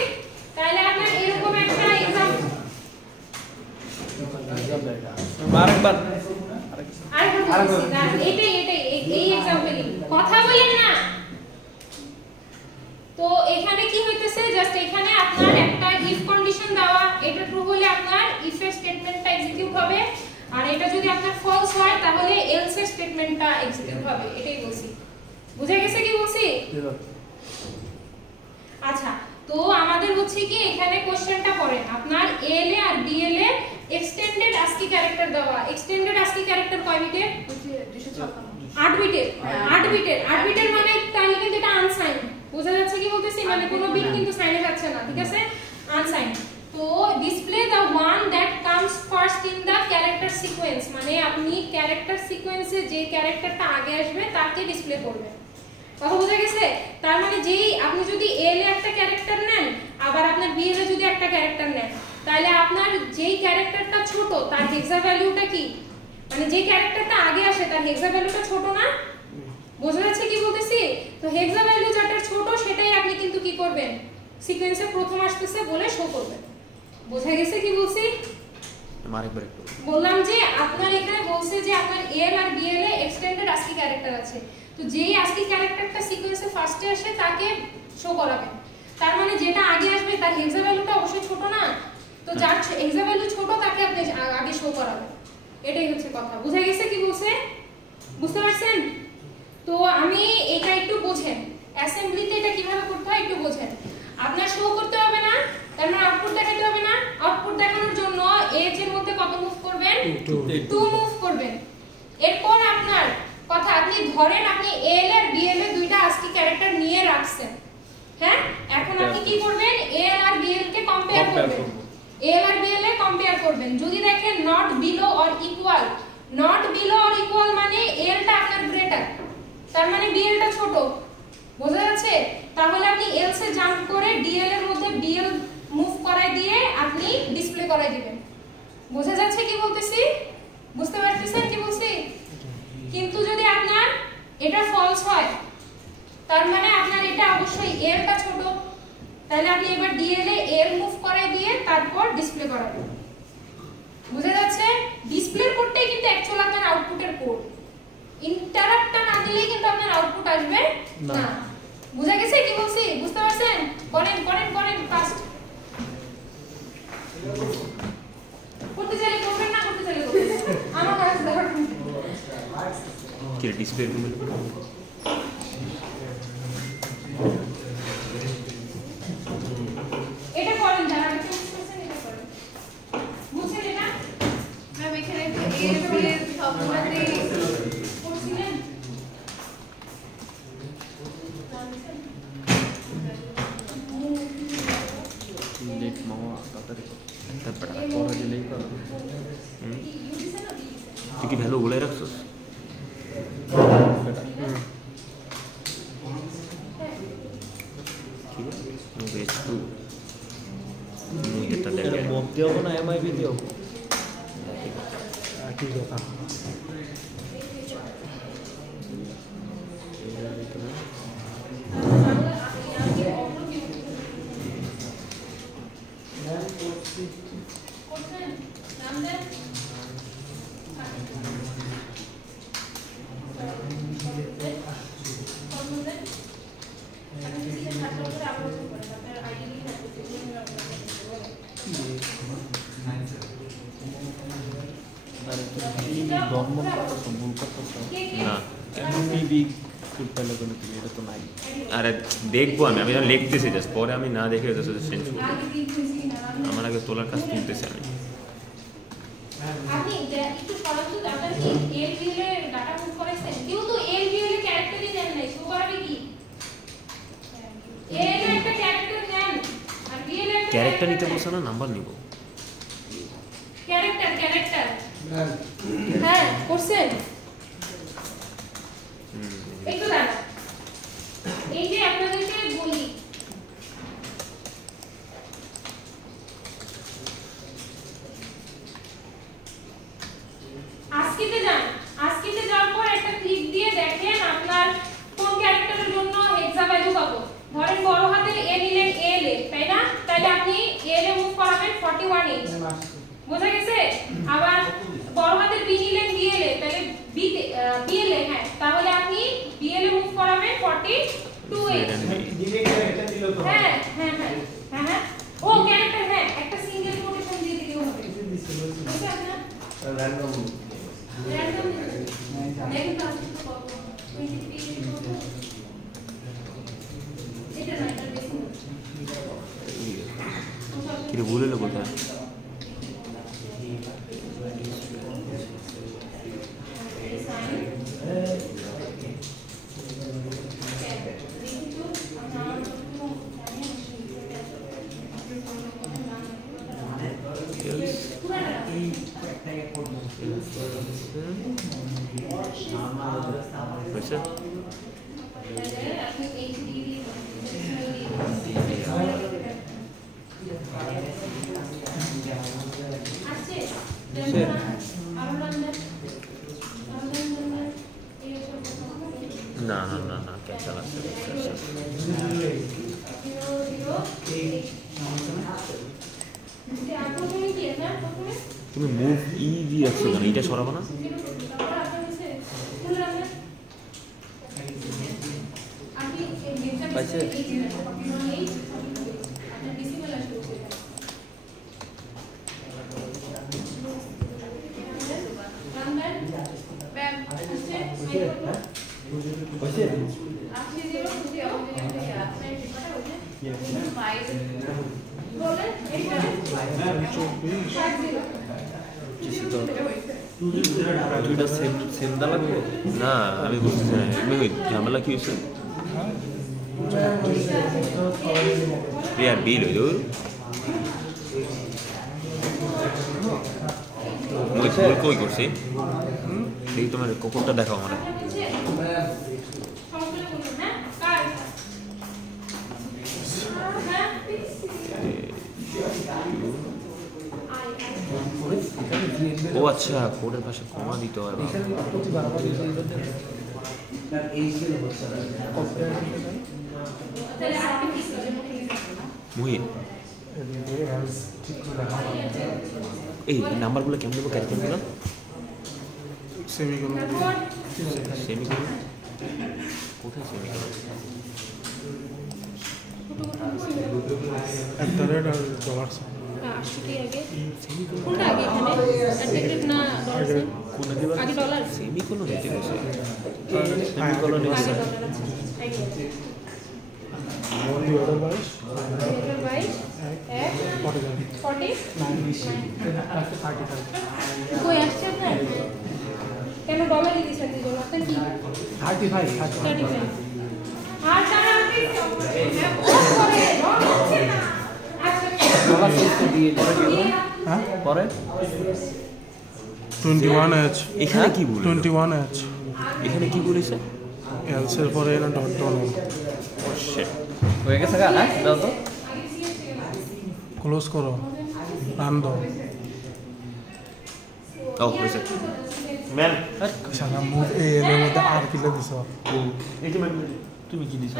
তাহলে আপনার এরকম একটা एग्जांपल আরেকবার এটাই এই एग्जांपल কথা বলেন না। তো এখানে কি হইতেছে, জাস্ট এখানে আপনার একটা ইফ কন্ডিশন দেওয়া, এটা ট্রু হলে আপনার ইফ এর স্টেটমেন্টটা এক্সিকিউট হবে, আর এটা যদি আপনার ফলস হয় তাহলে এলস এর স্টেটমেন্টটা এক্সিকিউট হবে। এটাই বলছি, বুঝা গেছে কি বলছি? আচ্ছা, তো আমাদের হচ্ছে কি এখানে কোশ্চেনটা পড়েন, আপনার এল এ আর বি এল এ এক্সটেন্ডেড ASCII ক্যারেক্টার দেওয়া। এক্সটেন্ডেড ASCII ক্যারেক্টার কয় বিটের? 8 বিটের। 8 বিটের মানে তাহলে কিন্তু এটা আনসাইন। বোঝা যাচ্ছে কি বলতেছি? মানে কোনো বিট কিন্তু সাইনে যাচ্ছে না, ঠিক আছে? আনসাইন। তো display the one that comes first in the character sequence, মানে আপনি ক্যারেক্টার সিকোয়েন্সে যে ক্যারেক্টারটা আগে আসবে তাকে ডিসপ্লে করবেন। কথা বোঝা গেছে? তার মানে যেই আপনি যদি এল এ একটা ক্যারেক্টার নেন, আবার আপনার বি এল এ যদি একটা ক্যারেক্টার নেন, তাহলে আপনার যেই ক্যারেক্টারটা ছোট তার হেক্সা ভ্যালুটা কি, মানে যে ক্যারেক্টারটা আগে আসে তার হেক্সা ভ্যালুটা ছোট না? বোঝা যাচ্ছে কি বলতেছি? তো হেক্সা ভ্যালু যেটা ছোট সেটাই আপনি কিন্তু কি করবেন, সিকোয়েন্সে প্রথম আসতেছে বলে শো করবেন। বোঝা গেছে কি বলছি? আরেকবার একটু বললাম যে আপনার এখানে বলছে যে আপনার এল আর বি এল এ এক্সটেন্ডেড ASCII ক্যারেক্টার আছে, তো যেই ASCII ক্যারেক্টারটা সিকোয়েন্সে ফার্স্টে আসে তাকে শো করাবেন। তার মানে যেটা আগে আসবে তার হেক্সা ভ্যালুটা অবশ্যই ছোট না, তো যার হেক্সা ভ্যালু ছোট তাকে আপনি আগে শো করাবেন। এটাই হচ্ছে কথা। বুঝা গেছে কি বলছে? বুঝতে পারছেন? তো আমি এটা একটু বোঝেন, অ্যাসেম্বলিতে এটা কিভাবে করতে হয় একটু বোঝেন। আপনার শো করতে হবে না, তার মানে আউটপুট দেখাতে হবে না। আউটপুট দেখানোর জন্য এজ এর মধ্যে কত মুভ করবেন? 2 মুভ করবেন। এরপর আপনার কথা, আপনি ধরেন আপনি এল আর বি এল এ দুইটা ASCII ক্যারেক্টার নিয়ে রাখছেন, হ্যাঁ? এখন আপনি কি করবেন, এল আর বি এল কে কম্পেয়ার করবেন। এল আর বি এল এ কম্পেয়ার করবেন, যদি দেখেন not below or equal, not below or equal মানে এলটা আপনার গ্রেটার, তার মানে বি এলটা ছোট। বোঝা যাচ্ছে? তাহলে আপনি এল সে জাম্প করে ডিএল এর মধ্যে বিএল মুভ করাই দিয়ে আপনি ডিসপ্লে করাই দিবেন। বোঝা যাচ্ছে কি বলতেছি? বুঝতে পারতেছেন কি বলছি? কিন্তু যদি আপনার এটা ফলস হয় তার মানে আপনার এটা অবশ্যই এলটা ছোট, তাহলে আপনি এবার ডিএল এ এল মুভ করাই দিয়ে তারপর ডিসপ্লে করাবেন। বুঝা যাচ্ছে? ডিসপ্লের কোডটাই কিন্তু অ্যাকচুয়াল আপনার আউটপুটের কোড। ইন্টারাপ্টটা না দিলেই কিন্তু আপনার আউটপুট আসবে না। বুঝা গেছে কি বলছি? বুঝতে পারছেন? করেন করেন করেন ফাস্ট। করতে চাইলে করবেন, না করতে চাইলে করবেন, আমার কাছে ধর কি ডিসপ্লে এটা করেন, যারা এটা করছেন এটা করেন। বুঝছেন এটা? ম্যাম এখানে একটা সবগুলোতেই করছিলেন लेट मामा তাড়াতাড়ি তারপর পড়া দিলেই করো তুই কি ভ্যালু বলে রাখছস ঠিক আছে বেশ টু এটা দেখে মপ দিও না এমআইবি দিও কি কথা করছেন নাম দেন জন্ম করতেছো ভুল করতেছো না এমবিবি ফুড পেলে কোনো তুমি এটা তো নাই আরে দেখবো আমি আমি যখন লিখতেছি জাস্ট পরে আমি না দেখে জাস্ট চেঞ্জ করবো আমার আগে তোলার কাজ তুলতেছি আমি আপনি একটু সরাসরি আপনারা কি এলবিএল এর ডাটা মুভ করেছেন কেউ তো এলবিএল এর ক্যারেক্টারই দেন নাই শো করাবে কি এল এর একটা ক্যারেক্টার দেন আর বিএল এর ক্যারেক্টার নিতে বলছো না নাম্বার নিব ক্যারেক্টার হ্যাঁ করছেন একটু দাঁড়া এই যে আপনাদেরকে বলি আজকেতে যান আজকেতে যাওয়ার পর একটা ক্লিক দিয়ে দেখেন আপনার কোন ক্যারেক্টারের জন্য হেক্সা ভ্যালু পাবো ধরেন বড় হাতের এ নিলেন এল এ তাই না তাহলে আপনি এল এ মুভ করাবেন 41 ইঞ্চ বোঝা গেছে আবার বড় হাতের বি নিলেন বিএল এ তাহলে বিএল এ হ্যাঁ তাহলে আপনি বিএল এ মুভ করাবেন 42 ইঞ্চ হ্যাঁ হ্যাঁ হ্যাঁ হ্যাঁ হ্যাঁ ও ক্যারেক্টার হ্যাঁ একটা সিঙ্গেল কোটেশন দিয়ে দিলেও হবে বুঝছেন আপনারা র‍্যান্ডম रैंडम नेक्स्ट क्लास को कॉपी 23 को এটা না এটা বেশি কি রে বলে লো কোথায় হয়েছে আপনি এইচডি আছে না না না না ক্যান্সেল আছে তুমি মুভ ই দিয়ে রাখছো কেন এটা সরাবো না পাইছে দুইটা সেম দা লাগবে না আমি বুঝতেছি না এমনি ঝামেলা কি হয়েছে ইয়ার বিল হইল মই ভুল কই করছি দেখি তোমার কোকরটা দেখাও আমার ও আচ্ছা কোডের পাশে কমা দিতে হয় মুহিত এই নাম্বারগুলো কেমন দেবো ক্যারেক্টারগুলো সেমিকোলন সেমিকোলন কোথায় সেমিকোলন একটা রেড আর ডলার কোনটা আগে এখানে অ্যাডজেক্টিভ না ডলার কোন দিবা আগে ডলার সেমিকোলন দিতে গেছে সেমিকোলন আগে আছে ডলার আছে কত 40 কই আসছে আপনার ডলারই দিছেন দুজন আপনার কি 35 আর যারা আপনি ডলার চেঞ্জ করে দিয়ে হ্যাঁ পরে 21H এখানে কি বলে 21H এখানে কি বলেছে এলস এর পরে না ডট ডট হয়ে গেছে গা হ্যাঁ দাও তো ক্লোজ করো রান দাও ও হয়েছে ম্যাম সারা মুভ এর মধ্যে আর কি দিছ এই যে ম্যাম তুমি কি দিছো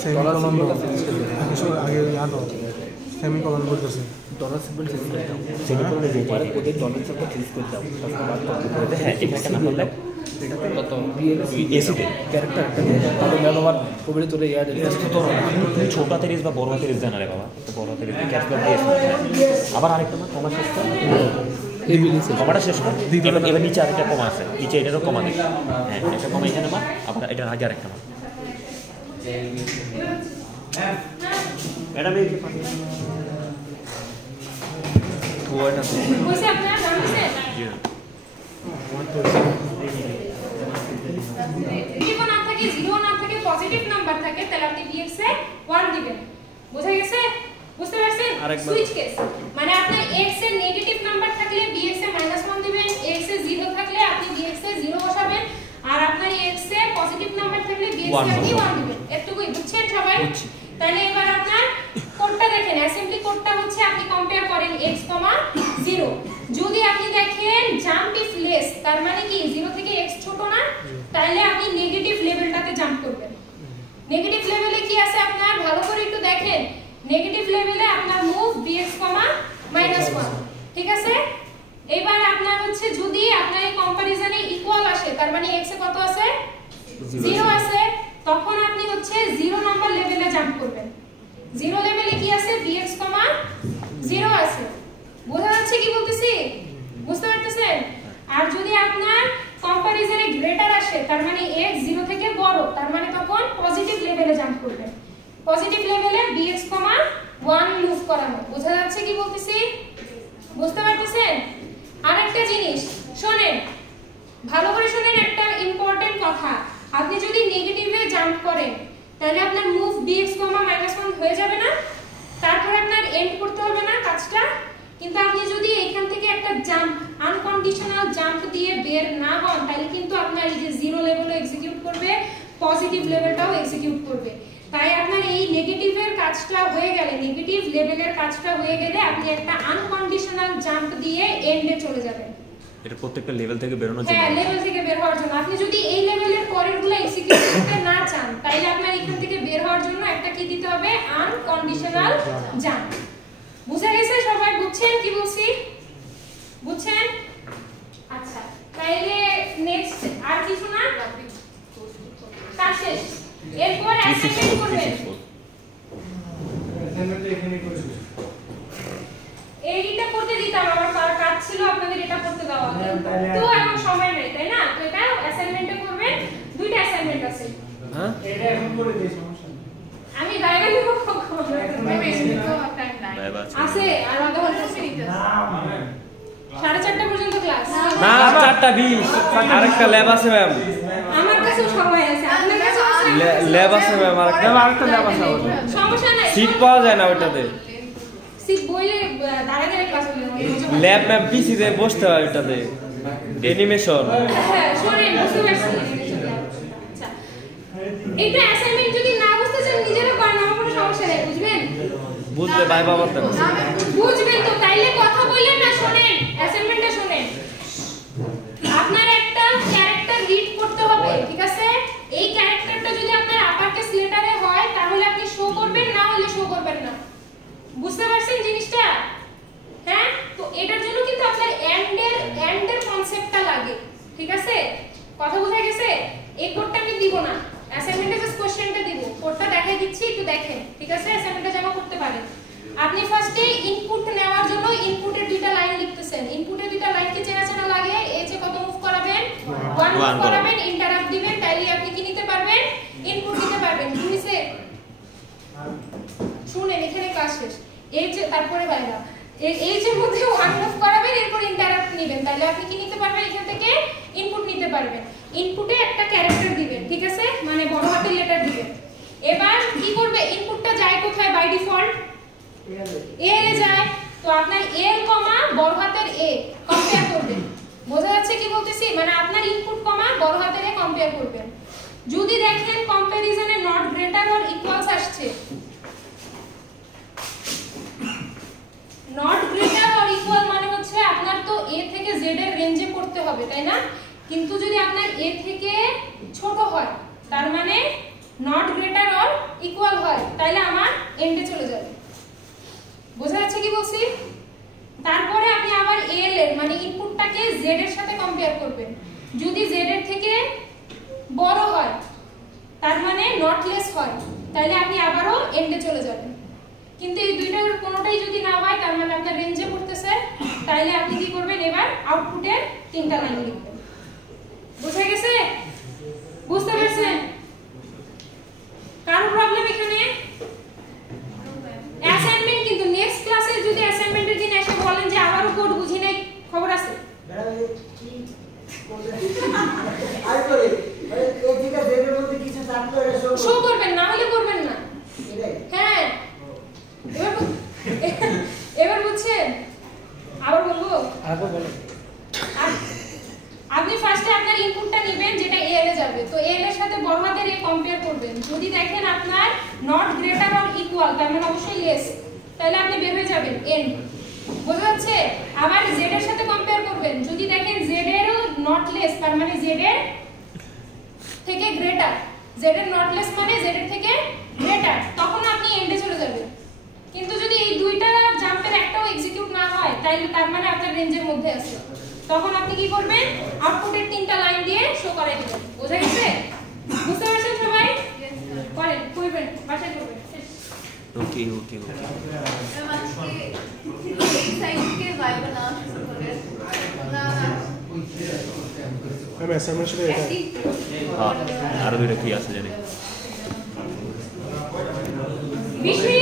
সেমিকোলন দাও আগে ইয়াদ দাও সেমিকোলন বলতেছে ডলার সিম্বল চেঞ্জ করে দাও সেমিকোলনে যে পরে ওদের ডলার সিম্বল চেঞ্জ করে দাও তারপর বাদ করতে হ্যাঁ এখানে না করলে কত বিএলসি ক্যারেক্টার তাহলে ব্যবহার কবি তোরে ইয়াদ তুমি ছোট হাতের ইস বা বড় হাতের ইস জানা রে বাবা তো বড় হাতের ইস ক্যাশ ব্যাক দিয়ে আবার আরেকটা না কমা শেষ কর এই বিএলসি কমাটা শেষ কর এবার নিচে আরেকটা কমা আছে নিচে এটারও কমা দেবে হ্যাঁ একটা কমা এখানে মার আবার এটার আগে আরেকটা মার ম্যাডাম এই যে ওটা কইছে আপনারা জানতেছেন যদি না থাকে 0 না থাকে পজিটিভ নাম্বার থাকে তাহলে আপনি bx এ 1 দিবেন বুঝা গেছে বুঝতে পারছেন সুইচ কেস মানে আপনার x এর নেগেটিভ নাম্বার থাকলে bx এ -1 দিবেন x এ 0 থাকলে আপনি bx এ 0 বসাবেন আর আপনার x এ পজিটিভ নাম্বার থাকলে bx এ আপনি 1 দিবেন এতটুকুই বুঝছেন সবাই তাহলে এবার আপনার কোডটা দেখেন অ্যাসেম্বলি কোডটা হচ্ছে আপনি কম্পেয়ার করেন x, 0 যদি আপনি দেখেন জাম্প ইফ লেস তার মানে কি 0 থেকে x ছোট না তাহলে আপনি নেগেটিভ লেভেলটাতে জাম্প করবেন নেগেটিভ লেভেলে কি আছে আপনার ভালো করে একটু দেখেন নেগেটিভ লেভেলে আপনার মুভ bx, -1 ঠিক আছে এবার আপনার হচ্ছে যদি আপনার এই কম্পারিজনে ইকুয়াল আসে তার মানে x এ কত আছে 0 আছে তখন আপনি হচ্ছে 0 নাম্বার লেভেলে জাম্প করবেন 0 লেভেলে কি আছে bx, 0 আছে বোঝা যাচ্ছে কি বলতেছি বুঝতে পারতেছেন আর যদি আপনার কম্পারিজনে গ্রেটার আসে তার মানে x 0 থেকে বড় তার মানে তখন পজিটিভ লেভেলে জাম্প করবেন পজিটিভ লেভেলে bx, 1 মুভ করানো বোঝা যাচ্ছে কি বলতেছি বুঝতে পারতেছেন আরেকটা জিনিস শুনেন ভালো করে শুনেন একটা ইম্পর্টেন্ট কথা আপনি যদি নেগেটিভে জাম্প করেন তাহলে আপনার মুভ bx, -1 হয়ে যাবে না তারপর আপনার এন্ড করতে হবে না কাজটা কিন্তু আপনি যদি এখান থেকে একটা জাম্প আনকন্ডিশনাল জাম্প দিয়ে বের না হন তাহলে কিন্তু আপনার এই যে 0 লেভেলও এক্সিকিউট করবে পজিটিভ লেভেলটাও এক্সিকিউট করবে তাই আপনার এই নেগেটিভের কাজটা হয়ে গেলে নেগেটিভ লেভেলের কাজটা হয়ে গেলে আপনি একটা আনকন্ডিশনাল জাম্প দিয়ে এন্ডে চলে যাবেন এটা প্রত্যেকটা লেভেল থেকে বেরোনোর জন্য হ্যাঁ লেভেল থেকে বের হওয়ার জন্য আপনি যদি এই লেভেলের পরেরগুলো এক্সিকিউট করতে না চান তাহলে আপনার এখান থেকে বের হওয়ার জন্য একটা কি দিতে হবে আনকন্ডিশনাল জাম্প বুঝা গেছে সবাই বুঝছেন কি বলছি বুঝছেন আচ্ছা তাহলে নেক্সট আর কিছু না কাজ শেষ এরপর অ্যাসাইনমেন্ট করবেন এইটা করতে দিতাম আমার কাজ ছিল আপনাদের এটা করতে দেওয়া তো এখন সময় নেই তাই না তো এটা অ্যাসাইনমেন্টে করবেন দুইটা অ্যাসাইনমেন্ট আছে হ্যাঁ এটা এখন করে দিই সমস্যা নেই আমি গাইডে দিব আছে আর আধা ঘন্টা না 4:30 পর্যন্ত ক্লাস না 4:20 আরেকটা ল্যাব আছে ম্যাম আমার কাছে সময় আছে আপনার কাছে ল্যাব আছে ম্যাম আরেকটা ল্যাব আছে সমস্যা নাই সিট পাওয়া যায় না ওটাতে সিট বইলে দাঁড়ায় দাঁড়ায় ক্লাস করলে ল্যাব ম্যাম পিসি তে বসতে হয় ওটাতে অ্যানিমেশন হ্যাঁ শুনেন বুঝতে পারছি আচ্ছা এটা অ্যাসাইনমেন্ট যদি না বুঝতে চান নিজেরা করেন আমার কোনো সমস্যা নেই বুঝবেন বুঝলে ভাই বাবা তো বুঝবেন তো তাইলে কথা বললেন না শুনেন অ্যাসাইনমেন্টটা শুনেন আপনার একটা ক্যারেক্টার রিড করতে হবে ঠিক আছে এই ক্যারেক্টারটা যদি আপনার আপার কেস লেটারে হয় তাহলে আপনি শো করবেন না হলে শো করবেন না বুঝতে পারছেন জিনিসটা হ্যাঁ তো এটার জন্য কিন্তু আপনার এন্ডের কনসেপ্টটা লাগে ঠিক আছে কথা বোঝা গেছে এই কোডটা আমি দিব না অ্যাসাইনমেন্টে জাস্ট কোশ্চেনটা দিব কোডটা দেখাই দিচ্ছি একটু দেখেন ঠিক আছে অ্যাসাইনমেন্টটা জমা করতে পারেন আপনি ফার্স্টে ইনপুট নেওয়ার জন্য ইনপুটের দুইটা লাইন লিখতেছেন ইনপুটের দুইটা লাইন কি চেনা চেনা লাগে এই যে কত মুভ করাবেন 1 মুভ করাবেন ইন্টারাপ্ট দিবেন তাইলে আপনি কি নিতে পারবেন ইনপুট দিতে পারবেন কি হইছে শুনেন এখানে ক্লাস শেষ এই যে তারপরে বাইরা এই যে মধ্যে 1 মুভ করাবেন এরপর ইন্টারাপ্ট নেবেন তাইলে আপনি কি নিতে পারবেন এখান থেকে ইনপুটে একটা ক্যারেক্টার দিবেন, ঠিক আছে, মানে বড় হাতের লেটার দিবেন। এবার কি করবে, ইনপুটটা যায় কোথায় বাই ডিফল্ট এল এ যায়, তো আপনার এল কমা বড় হাতের এ কম্পেয়ার করবেন। বোঝা যাচ্ছে কি বলতেছি, মানে আপনার ইনপুট কমা বড় হাতের এ কম্পেয়ার করবেন। যদি দেখেন কম্প্যারিজনে নট গ্রেটার অর ইকুয়ালস আসছে, নট গ্রেটার অর ইকুয়াল মানে হচ্ছে আপনার তো a থেকে z এর রেঞ্জে পড়তে হবে, তাই না? কিন্তু যদি আপনার a থেকে ছোট হয়, তার মানে নট গ্রেটার অর ইকুয়াল হয়, তাহলে আমার এন্ডে চলে যাবে। বোঝা যাচ্ছে কি বলছি? তারপরে আপনি আবার l এর মানে ইনপুটটাকে z এর সাথে কম্পেয়ার করবেন। যদি z এর থেকে বড় হয়, তার মানে নট লেস হয়, তাহলে আপনি আবারও এন্ডে চলে যাবেন। কিন্তু এই দুইটার কোনোটাই যদি না হয়, তার মানে আপনার রেঞ্জে পড়তেছে, তাহলে আপনি কি করবেন, এবার আউটপুটের 3টা লাইন লিখবেন। বুঝে গেছে? বুঝতে পারছেন? কারো প্রবলেম এখানে? অ্যাসাইনমেন্ট কিন্তু নেক্সট ক্লাসে যদি অ্যাসাইনমেন্টের দিন এসে বলেন যে আবারও কোড বুঝি নাই, খবর আছে? শো করবেন, না হলে করবেন না। হ্যাঁ, এবার বুঝছেন? আবার বলবো? আপনি ফার্স্টে আপনার ইনপুটটা নেবেন যেটা এল এ যাবে, তো এল এর সাথে বড় হাতের এ কম্পেয়ার করবেন। যদি দেখেন আপনার নট গ্রেটার অর ইকুয়াল, তার মানে অবশ্যই লেস, তাহলে আপনি বের হয়ে যাবেন এন্ড। বোঝা যাচ্ছে? আবার জেড এর সাথে কম্পেয়ার করবেন। যদি দেখেন জেড এরও নট লেস, তার মানে জেড এর থেকে গ্রেটার, জেড এর নট লেস মানে জেড এর থেকে গ্রেটার, তখন আপনি এন্ডে চলে যাবেন। কিন্তু যদি এই দুইটা জাম্পের একটাও এক্সিকিউট না হয়, তাহলে তার মানে আপনার রেঞ্জের মধ্যে আছে, তখন আপনি কি করবেন, আউটপুটের 3টা লাইন দিয়ে শো করাই দিবেন। বোঝা গেছে? বুঝতে পারছেন সবাই? করেন, করবেন, বাসায় করবেন। ओके ओके ओके एक साइड के वाई बना सकते ना আমি অ্যাসাইনমেন্ট শুরু এটা हाँ आरो दुइटा की আছে জানি 20 মিনিট